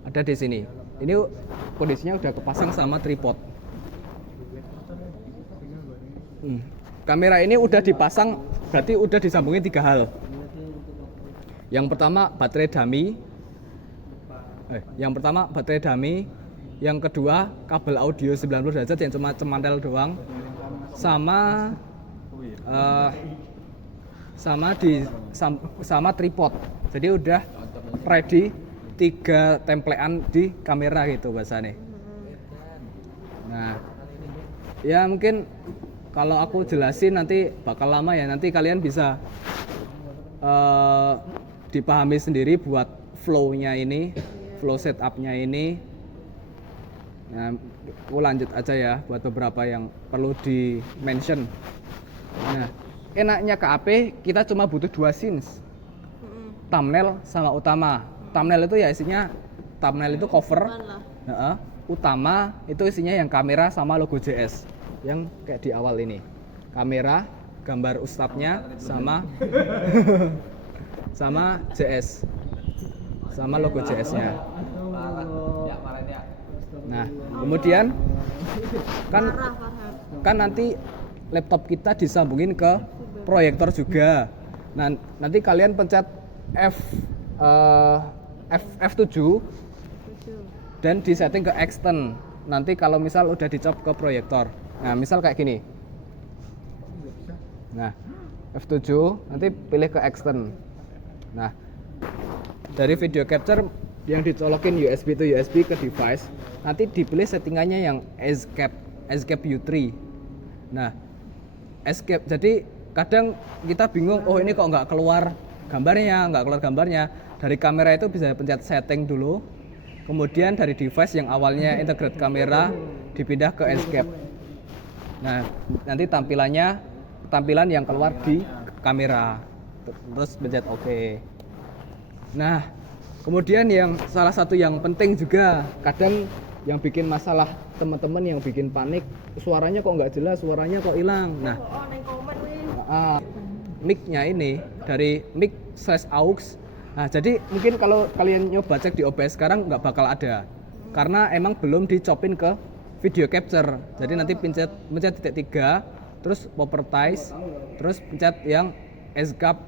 Ada di sini. Ini kondisinya udah kepasang sama tripod. Kamera ini udah dipasang, berarti udah disambungin 3 hal. Yang pertama baterai dummy. Yang kedua kabel audio 90 derajat yang cuma cemantel doang. Sama tripod. Jadi udah ready 3 templean di kamera gitu bahasanya. Nah, ya mungkin kalau aku jelasin nanti bakal lama ya. Nanti kalian bisa dipahami sendiri buat flow-nya ini, flow setup-nya ini. Nah, aku lanjut aja ya buat beberapa yang perlu di-mention. Nah, enaknya KAP kita cuma butuh 2 scenes. Thumbnail sama utama. Thumbnail itu ya isinya, thumbnail itu cover. Utama itu isinya yang kamera sama logo JS. Yang kayak di awal ini, kamera, gambar ustadznya sama sama JS, sama logo JS-nya. Nah, kemudian kan nanti laptop kita disambungin ke proyektor juga. Nah, nanti kalian pencet F7 dan disetting ke extend. Nanti kalau misal udah dicop ke proyektor. Nah, misal kayak gini. Nah, F7 nanti pilih ke extend. Nah, dari video capture yang dicolokin USB to USB ke device, nanti dipilih settingannya yang Escape U3. Nah, Escape, jadi kadang kita bingung, oh ini kok nggak keluar gambarnya. Dari kamera itu bisa pencet setting dulu. Kemudian dari device yang awalnya integrate kamera dipindah ke Escape. Nah, nanti tampilan yang keluar di kamera. Terus pencet OK. Nah, kemudian yang salah satu yang penting juga, kadang yang bikin masalah teman-teman yang bikin panik, suaranya kok nggak jelas, suaranya kok hilang. Nah, mic-nya ini dari mic/aux. Nah, jadi mungkin kalau kalian nyoba cek di OBS sekarang nggak bakal ada, karena emang belum dicopin ke video capture. Jadi nanti pencet titik 3, terus properties, terus pencet yang escape,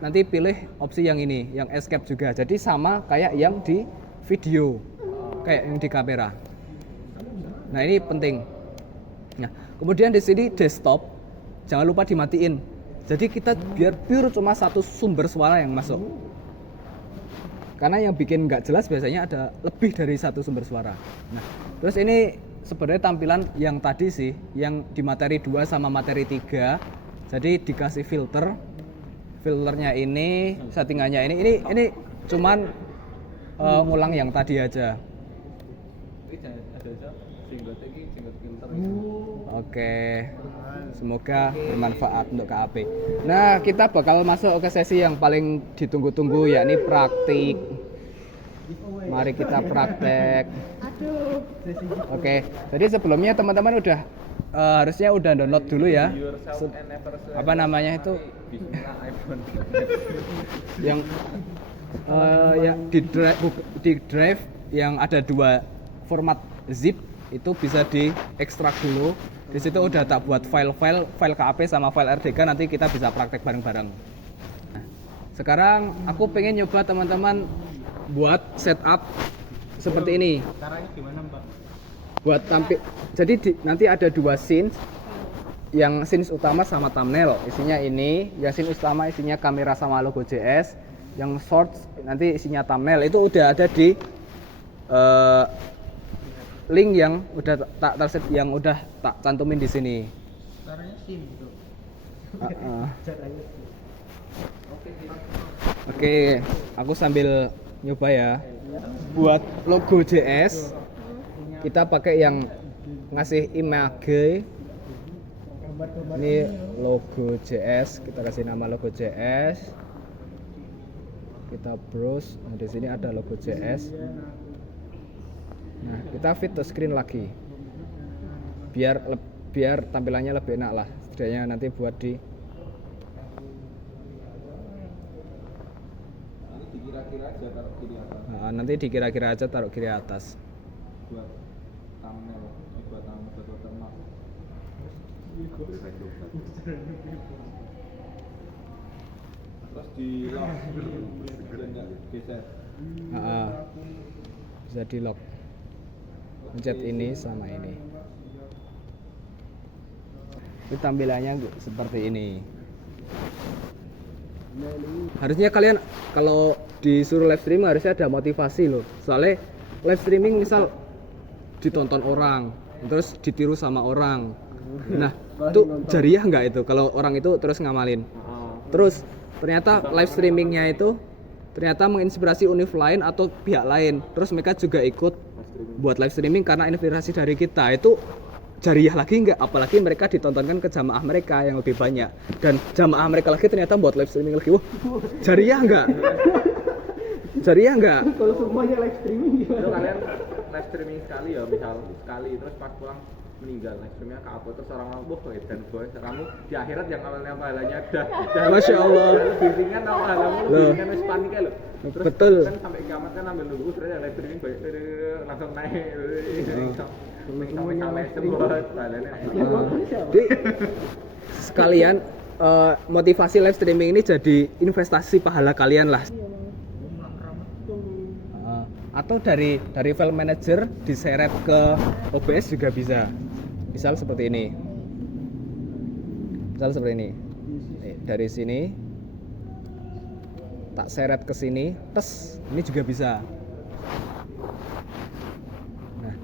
nanti pilih opsi yang ini, yang escape juga. Jadi sama kayak yang di video, kayak yang di kamera. Nah, ini penting. Nah, kemudian di sini desktop jangan lupa dimatiin. Jadi kita biar pure cuma satu sumber suara yang masuk. Karena yang bikin nggak jelas biasanya ada lebih dari satu sumber suara. Nah, terus ini sebenarnya tampilan yang tadi sih, yang di materi 2 sama materi 3. Jadi dikasih filternya ini, settingannya ini cuman ngulang yang tadi aja. Oke, semoga bermanfaat untuk KAP. Nah, kita bakal masuk ke sesi yang paling ditunggu-tunggu, yakni praktik. Mari kita praktek. Oke, jadi sebelumnya teman-teman udah harusnya udah download dulu ya. Apa namanya itu? Yang di drive yang ada 2 format zip itu bisa diekstrak dulu. Di situ udah tak buat file KAP sama file RDK, nanti kita bisa praktek bareng-bareng. Nah, sekarang aku pengen nyoba teman-teman buat setup seperti ini. Caranya gimana, Pak? Buat jadi nanti ada 2 scenes. Yang scenes utama sama thumbnail, isinya ini. Yang scene utama isinya kamera sama logo JS. Yang shorts nanti isinya thumbnail. Itu udah ada di link yang udah yang udah tak cantumin di sini. Caranya SIM gitu. Oke, aku sambil nyoba ya. Buat logo JS kita pakai yang ngasih image. Ini logo JS, kita kasih nama logo JS. Kita browse, nah di sini ada logo JS. Nah, kita fit to screen lagi. Biar tampilannya lebih enak lah. Setidaknya nanti buat di nanti dikira-kira aja taruh kiri atas. Buat thumbnail, buat watermark. Terus di lock dan nggak geser. Bisa di lock. Pencet ini sama ini. Ini tampilannya seperti ini. Harusnya kalian kalau disuruh live streaming harusnya ada motivasi loh. Soalnya live streaming misal ditonton orang, terus ditiru sama orang. Nah, itu jariah nggak itu kalau orang itu terus ngamalin. Terus ternyata live streamingnya itu ternyata menginspirasi univ lain atau pihak lain. Terus mereka juga ikut buat live streaming karena inspirasi dari kita. Itu jariah lagi nggak? Apalagi mereka ditontonkan ke jamaah mereka yang lebih banyak, dan jamaah mereka lagi ternyata buat live streaming lagi. Wah, jariah nggak? Jariah nggak? Kalau semuanya live streaming gimana? Itu kalian live streaming sekali ya, misal sekali terus pas pulang meninggal live streamingnya ke upload, terus orang ngomong dan boy kamu di akhirat yang awalnya pahalanya dah Masya Allah. lebih ringan pahalanya lebih ringan wis panik ya loh. Terus Betul. kan sampai kiamat kan ambil dulu terus yang live streaming langsung naik sampai semua pahalanya. Jadi sekalian motivasi live streaming ini jadi investasi pahala kalian lah. Atau dari file manager diseret ke OBS juga bisa. Misal seperti ini. Dari sini tak seret ke sini, tes, ini juga bisa. Nah,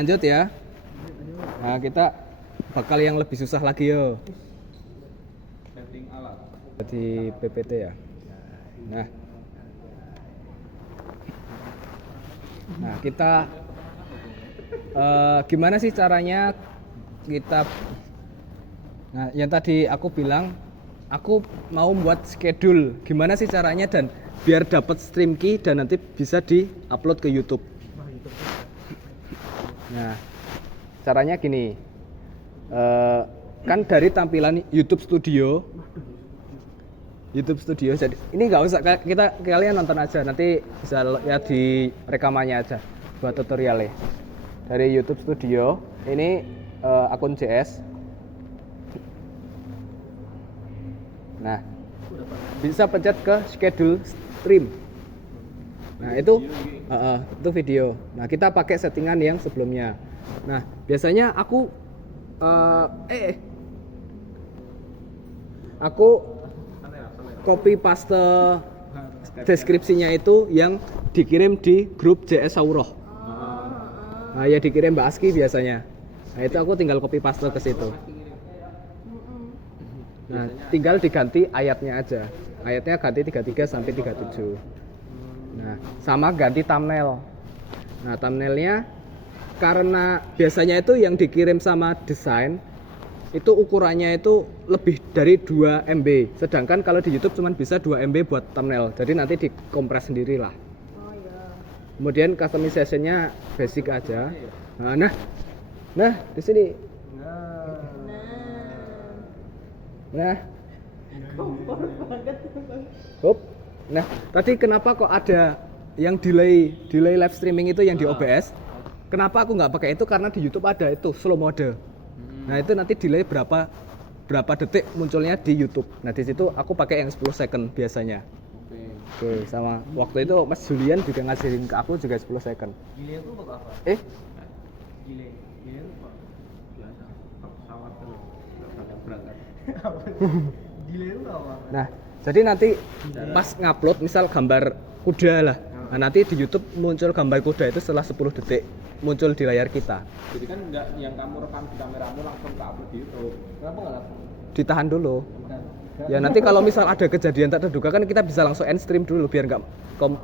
lanjut ya. Nah, kita bakal yang lebih susah lagi yo. Setting alat. Di PPT ya. Nah, kita gimana sih caranya kita? Nah, yang tadi aku bilang aku mau buat schedule. Gimana sih caranya dan biar dapat stream key dan nanti bisa di-upload ke YouTube. Nah, caranya gini. Kan dari tampilan YouTube Studio. Jadi ini nggak usah kalian nonton aja, nanti bisa lihat di rekamannya aja buat tutorialnya. Dari YouTube Studio, ini akun JS. Nah, bisa pencet ke schedule stream. Nah, itu video. Nah, kita pakai settingan yang sebelumnya. Nah, biasanya aku copy paste deskripsinya itu yang dikirim di grup JS Sauroh. Nah, ya dikirim Mbak Aski biasanya. Nah, itu aku tinggal copy paste ke situ. Nah, tinggal diganti ayatnya aja. Ayatnya ganti 33 sampai 37. Nah, sama ganti thumbnail. Nah, thumbnailnya karena biasanya itu yang dikirim sama desain itu ukurannya itu lebih dari 2 MB. Sedangkan kalau di YouTube cuma bisa 2 MB buat thumbnail. Jadi nanti dikompres sendiri lah. Kemudian customization-nya basic aja. Nah, di sini. Nah. Hop. Nah, tadi kenapa kok ada yang delay live streaming itu yang di OBS? Kenapa aku nggak pakai itu? Karena di YouTube ada itu slow mode. Nah, itu nanti delay berapa detik munculnya di YouTube. Nah, di situ aku pakai yang 10 second biasanya. Oke, sama waktu itu Mas Julian juga ngajarin ke aku juga 10 second. Delay itu apa? Delay itu apa? Biasa, pesawat tuh nggak berangkat. Delay itu apa? Nah, jadi nanti pas ngupload misal gambar kuda lah. Nah, nanti di YouTube muncul gambar kuda itu setelah 10 detik muncul di layar kita. Jadi kan nggak yang kamu rekam di kameramu langsung ke upload di YouTube. Kenapa nggak langsung? Ditahan dulu. Ya nanti kalau misal ada kejadian tak terduga kan kita bisa langsung end stream dulu biar nggak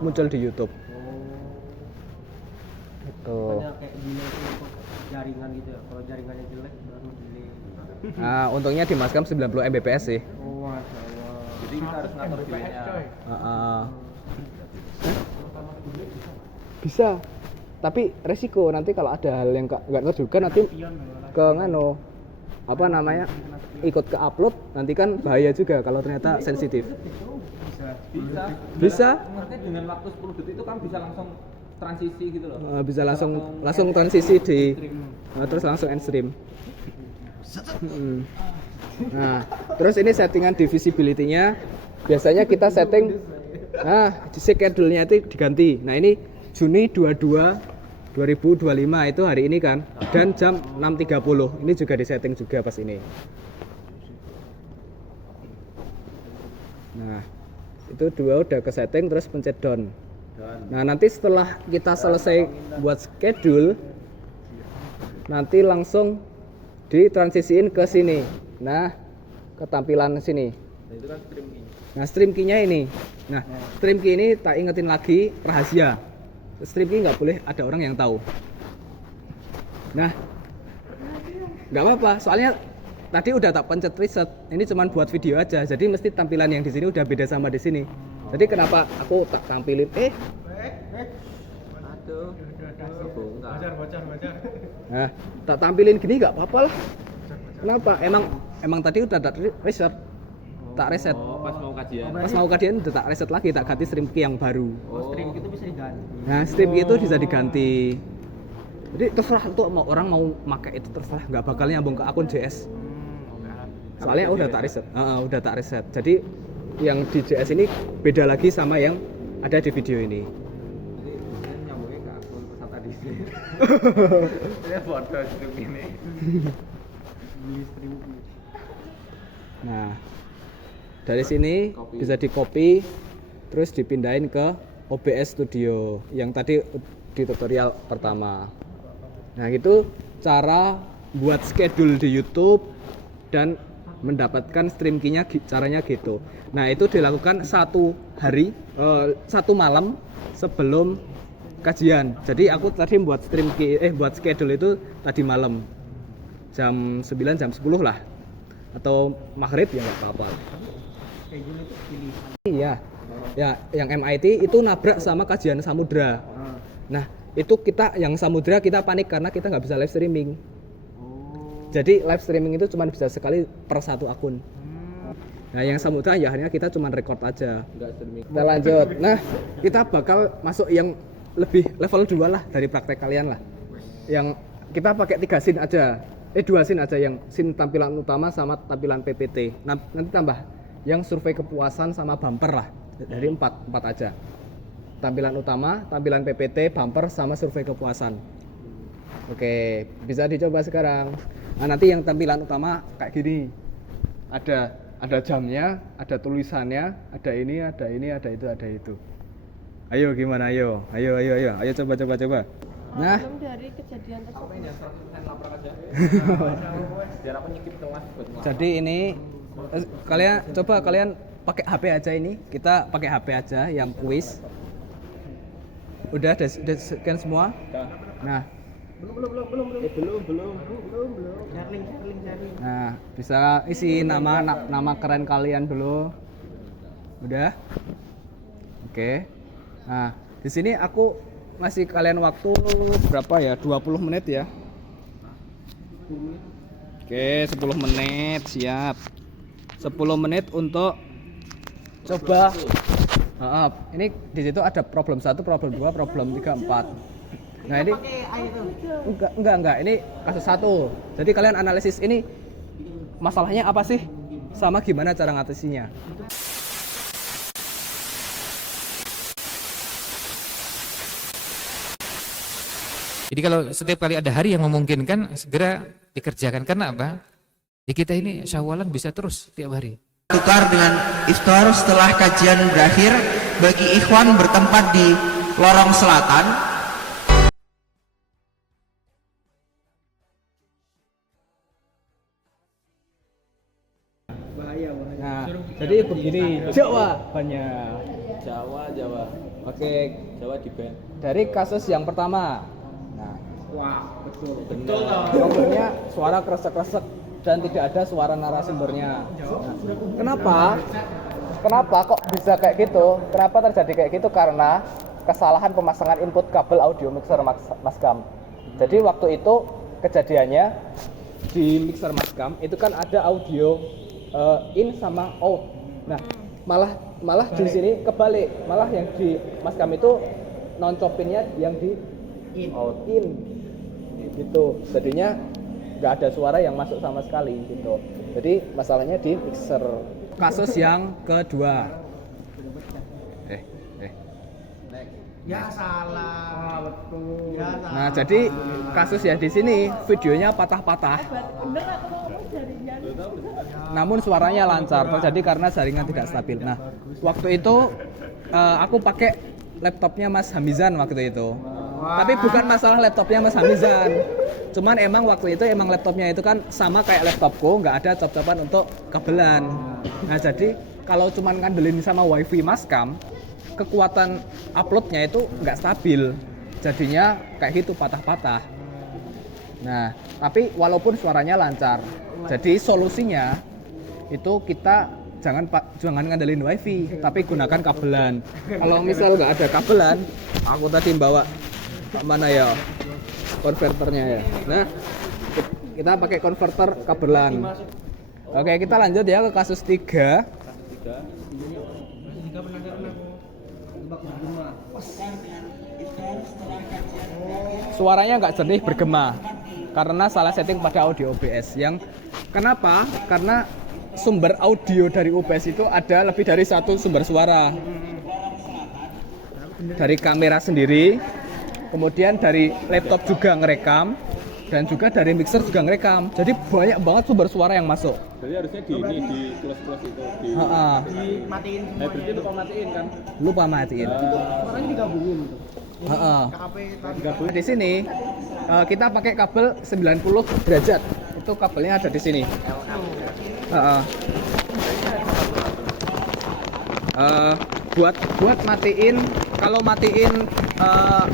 muncul di YouTube. Gitu. Hanya kayak delay itu untuk jaringan gitu ya. Kalau jaringannya jelek baru delay. Nah, untungnya di Mascam 90 Mbps sih. Oh, masya Allah. Jadi kita harus ngatur delaynya. Bisa. Tapi resiko nanti kalau ada hal yang nggak terduga nanti ke ikut ke upload nanti kan bahaya juga kalau ternyata sensitif. Bisa. Maksudnya dengan waktu 10 detik itu kan bisa langsung transisi gitu loh. Bisa langsung transisi terus langsung end stream. Nah, terus ini settingan di visibility-nya biasanya kita setting di schedule-nya itu diganti. Nah, ini Juni 22 2025 itu hari ini kan, dan jam 6.30 ini juga disetting juga pas ini. Nah, itu dua udah ke setting terus pencet done. Nah, nanti setelah kita selesai buat schedule nanti langsung ditransisiin ke sini. Nah, ke tampilan sini. Nah, itu kan stream key. Nah, stream key-nya ini. Nah, stream key ini tak ingetin lagi rahasia. Stream key nggak boleh ada orang yang tahu. Nah, nggak apa-apa, soalnya tadi udah tak pencet reset. Ini cuma buat video aja, jadi mesti tampilan yang di sini udah beda sama di sini. Jadi kenapa aku tak tampilin? Aduh. Bocor. Nah, tak tampilin gini nggak apa-apa lah. Kenapa? Emang tadi udah tak reset. Tak reset. Oh, pas mau kajian. Pas mau kajian udah tak reset lagi, tak ganti stream key yang baru. Oh, stream itu bisa diganti. Nah, stream key itu bisa diganti. Jadi terserah tuh orang mau pakai itu terserah, nggak bakal nyambung ke akun JS. Soalnya udah tak reset. Udah tak reset. Jadi yang di JS ini beda lagi sama yang ada di video ini. Jadi saya nyambungnya ke akun peserta di sini. Saya foto stream ini. Beli stream key. Nah, dari sini bisa di copy terus dipindahin ke OBS Studio yang tadi di tutorial pertama. Nah, itu cara buat schedule di YouTube dan mendapatkan stream key-nya caranya gitu. Nah, itu dilakukan satu malam sebelum kajian. Jadi aku tadi buat stream key buat schedule itu tadi malam jam 9 jam 10 lah. atau maghrib ya nggak apa-apa. Schedule itu pilihan. Iya. Ya, yang MIT itu nabrak sama kajian samudra. Nah, itu kita yang samudra kita panik karena kita nggak bisa live streaming. Jadi live streaming itu cuma bisa sekali per satu akun. Nah, yang samudra ya akhirnya kita cuma record aja. Enggak streaming. Kita lanjut. Nah, kita bakal masuk yang lebih level 2 lah dari praktek kalian lah. Yang kita pakai 3 scene aja. 2 scene aja, yang scene tampilan utama sama tampilan PPT. Nah, nanti tambah yang survei kepuasan sama bumper lah. Dari 4 aja. Tampilan utama, tampilan PPT, bumper sama survei kepuasan. Oke, bisa dicoba sekarang. Nah, nanti yang tampilan utama kayak gini. Ada jamnya, ada tulisannya, ada ini, ada itu. Ayo gimana? Ayo coba. Nah, Belum dari kejadian tersebut. Lapar aja. Biar aku nyikip tengah buat ngelapar. jadi ini kalian pakai HP aja ini. Kita pakai HP aja yang quiz. Udah scan semua? Nah, Belum. Sharing. nah bisa isi nama keren kalian dulu. Udah? Oke. Nah, di sini aku ngasih kalian waktu berapa ya? 20 menit ya. Oke, 10 menit, siap. 10 menit untuk coba. Ini di situ ada problem 1, problem 2, problem 3, 4. Nah, ini enggak, ini kasus 1. Jadi kalian analisis ini masalahnya apa sih? Sama gimana cara ngatasinya? Jadi kalau setiap kali ada hari yang memungkinkan segera dikerjakan, karena apa? Ya kita ini syawalan bisa terus tiap hari. Tukar dengan iftar setelah kajian berakhir bagi ikhwan bertempat di lorong selatan. Nah, jadi begini jawabannya. Jawa. Oke, Jawa di band. dari kasus yang pertama. Nah, Betul toh. problemnya suara kresek-kresek dan tidak ada suara narasumbernya. Nah, kenapa kok bisa kayak gitu? Kenapa terjadi kayak gitu? Karena kesalahan pemasangan input kabel audio mixer Mascam. Jadi waktu itu kejadiannya di mixer Mascam itu kan ada audio in sama out. Nah, malah di sini kebalik. Malah yang di Mascam itu noncopinnya yang di in. Gitu. Jadinya nggak ada suara yang masuk sama sekali gitu. Jadi masalahnya di mixer. Kasus yang kedua. Ya salah. Betul. Ya salah. Nah, jadi kasus ya di sini videonya patah-patah. Bener aku mau ngomong jarinya. Namun suaranya lancar terjadi karena jaringan tidak stabil. Nah, waktu itu aku pakai laptopnya Mas Hamizan waktu itu. Tapi bukan masalah laptopnya Mas Hamizan. Cuman emang waktu itu emang laptopnya itu kan sama kayak laptopku, nggak ada cop-copan untuk kabelan. Nah, jadi kalau cuman ngandelin sama wifi Mascam, kekuatan uploadnya itu nggak stabil. Jadinya kayak gitu patah-patah. Nah, tapi walaupun suaranya lancar. Jadi solusinya itu kita jangan ngandelin wifi, tapi gunakan kabelan. Kalau misal nggak ada kabelan, aku tadi bawa mana ya konverternya ya. Nah, kita pakai konverter kabelan. Oke, kita lanjut ya ke kasus 3. Suaranya nggak jernih, bergema karena salah setting pada audio OBS. Yang kenapa? Karena sumber audio dari OBS itu ada lebih dari satu sumber suara. Dari kamera sendiri, kemudian dari laptop juga ngerekam, dan juga dari mixer juga ngerekam. Jadi banyak banget sumber suara yang masuk. Jadi harusnya di close itu di Matiin berarti lupa matiin kan? Lupa matiin. suaranya digabungin gitu. Di sini kita pakai kabel 90 derajat. Itu kabelnya ada di sini. Buat matiin, kalau matiin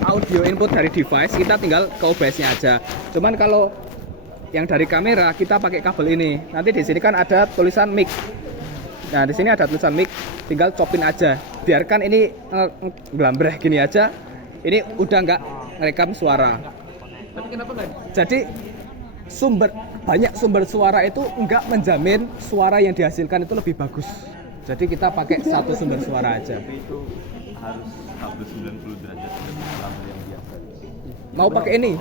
audio input dari device kita tinggal ke OBS-nya aja. Cuman kalau yang dari kamera kita pakai kabel ini. Nanti di sini kan ada tulisan mic. Nah, di sini ada tulisan mic, tinggal copin aja. Biarkan ini ngelambreh gini aja. Ini udah nggak ngerekam suara. Tapi kenapa nggak? Jadi banyak sumber suara itu nggak menjamin suara yang dihasilkan itu lebih bagus. Jadi kita pakai satu sumber suara aja. Tapi itu harus 90 derajat lampu yang biasa. Mau pakai ini?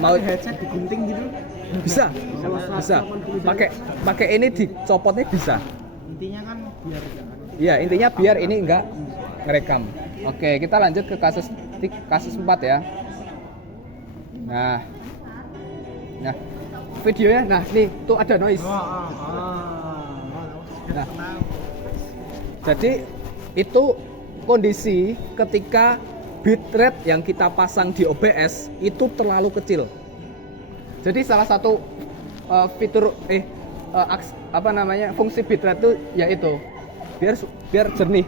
Mau headset digunting gitu. bisa? Bisa. Pakai ini dicopotnya bisa. Intinya kan biar Iya, intinya biar ini enggak ngerekam. Oke, kita lanjut ke kasus 4 ya. Nah, videonya, nah nih tuh ada noise. Nah, jadi itu kondisi ketika bitrate yang kita pasang di OBS itu terlalu kecil. Jadi salah satu fitur fungsi bitrate itu yaitu biar jernih.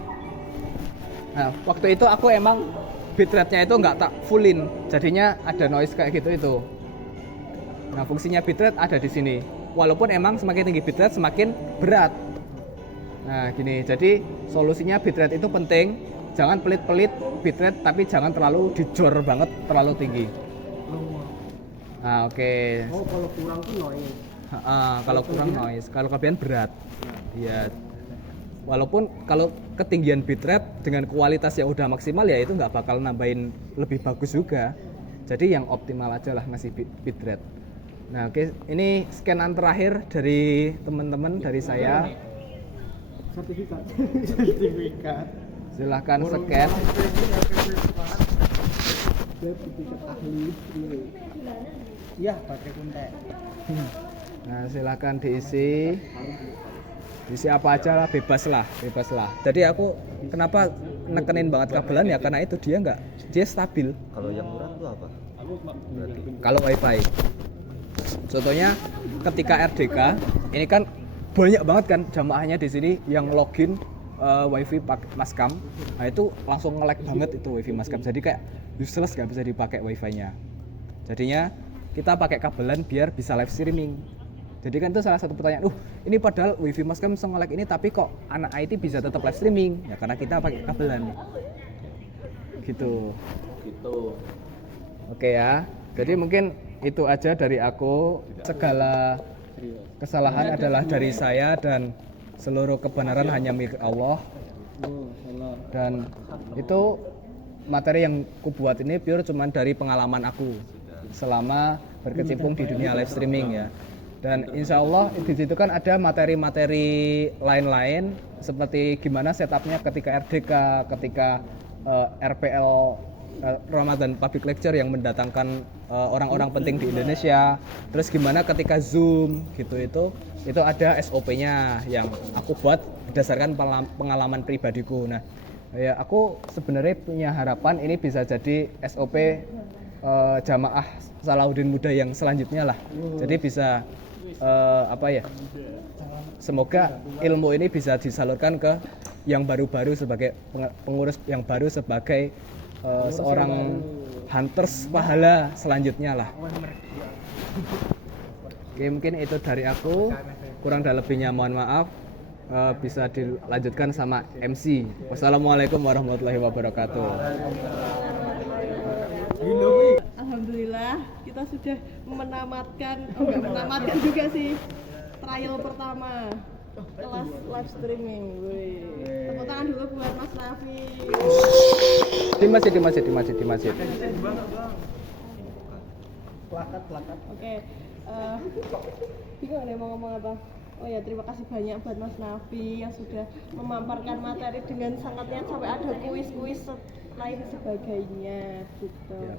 Nah, waktu itu aku emang bitrate-nya itu nggak tak fullin, jadinya ada noise kayak gitu itu. Nah, fungsinya bitrate ada di sini. Walaupun emang semakin tinggi bitrate semakin berat. Nah, gini. Jadi solusinya bitrate itu penting. Jangan pelit-pelit bitrate, tapi jangan terlalu dijor banget, terlalu tinggi. Nah, oke. oh kalau kurang tuh noise. Kalau kurang noise, kalau kelebihan berat. Iya. Walaupun kalau ketinggian bitrate dengan kualitas yang udah maksimal ya itu nggak bakal nambahin lebih bagus juga. Jadi yang optimal aja lah ngasih bitrate. Nah, oke, ini scanan terakhir dari teman-teman dari saya. Sertifikat. Silahkan scan. Sertifikat ahli. Iya, baterai kuntek. Nah, silahkan diisi. Diisi apa aja lah, bebas lah. Jadi aku kenapa nekenin banget kabelan ya karena itu dia stabil. Kalau yang murah tuh apa? Kalau WiFi. Contohnya ketika RDK, ini kan banyak banget kan jamaahnya di sini yang login WiFi Mascam. Nah, itu langsung nge-lag banget itu WiFi Mascam. Jadi kayak useless, nggak bisa dipakai WiFi-nya. Jadinya kita pakai kabelan biar bisa live streaming. Jadi kan itu salah satu pertanyaan, ini padahal WiFi Mascam bisa nge-lag ini tapi kok anak IT bisa tetap live streaming? Ya karena kita pakai kabelan. Gitu. Oke ya. Jadi mungkin itu aja dari aku. Segala kesalahan adalah dari saya dan seluruh kebenaran hanya milik Allah. Dan itu materi yang kubuat ini pure cuman dari pengalaman aku selama berkecimpung di dunia live streaming ya. Dan insya Allah di situ kan ada materi-materi lain-lain seperti gimana setupnya ketika RDK, ketika RPL Ramadan Public Lecture yang mendatangkan orang-orang penting di Indonesia. Terus gimana ketika Zoom gitu itu ada SOP-nya yang aku buat berdasarkan pengalaman pribadiku. Nah, ya aku sebenarnya punya harapan ini bisa jadi SOP jamaah Salahuddin Muda yang selanjutnya lah. Jadi bisa semoga ilmu ini bisa disalurkan ke yang baru-baru sebagai pengurus yang baru sebagai seorang hunters pahala selanjutnya lah. Oke, mungkin itu dari aku. Kurang dan lebihnya mohon maaf. Bisa dilanjutkan sama MC. Wassalamualaikum warahmatullahi wabarakatuh. Alhamdulillah kita sudah nggak menamatkan juga sih trial pertama kelas live streaming. Wih. Tepuk tangan dulu buat Mas Raffi. Di masjid. Plakat. Oke. Bingung nih mau ngomong apa? Oh ya, terima kasih banyak buat Mas Nafi yang sudah memaparkan materi dengan sangat niat sampai ada kuis-kuis lain sebagainya gitu.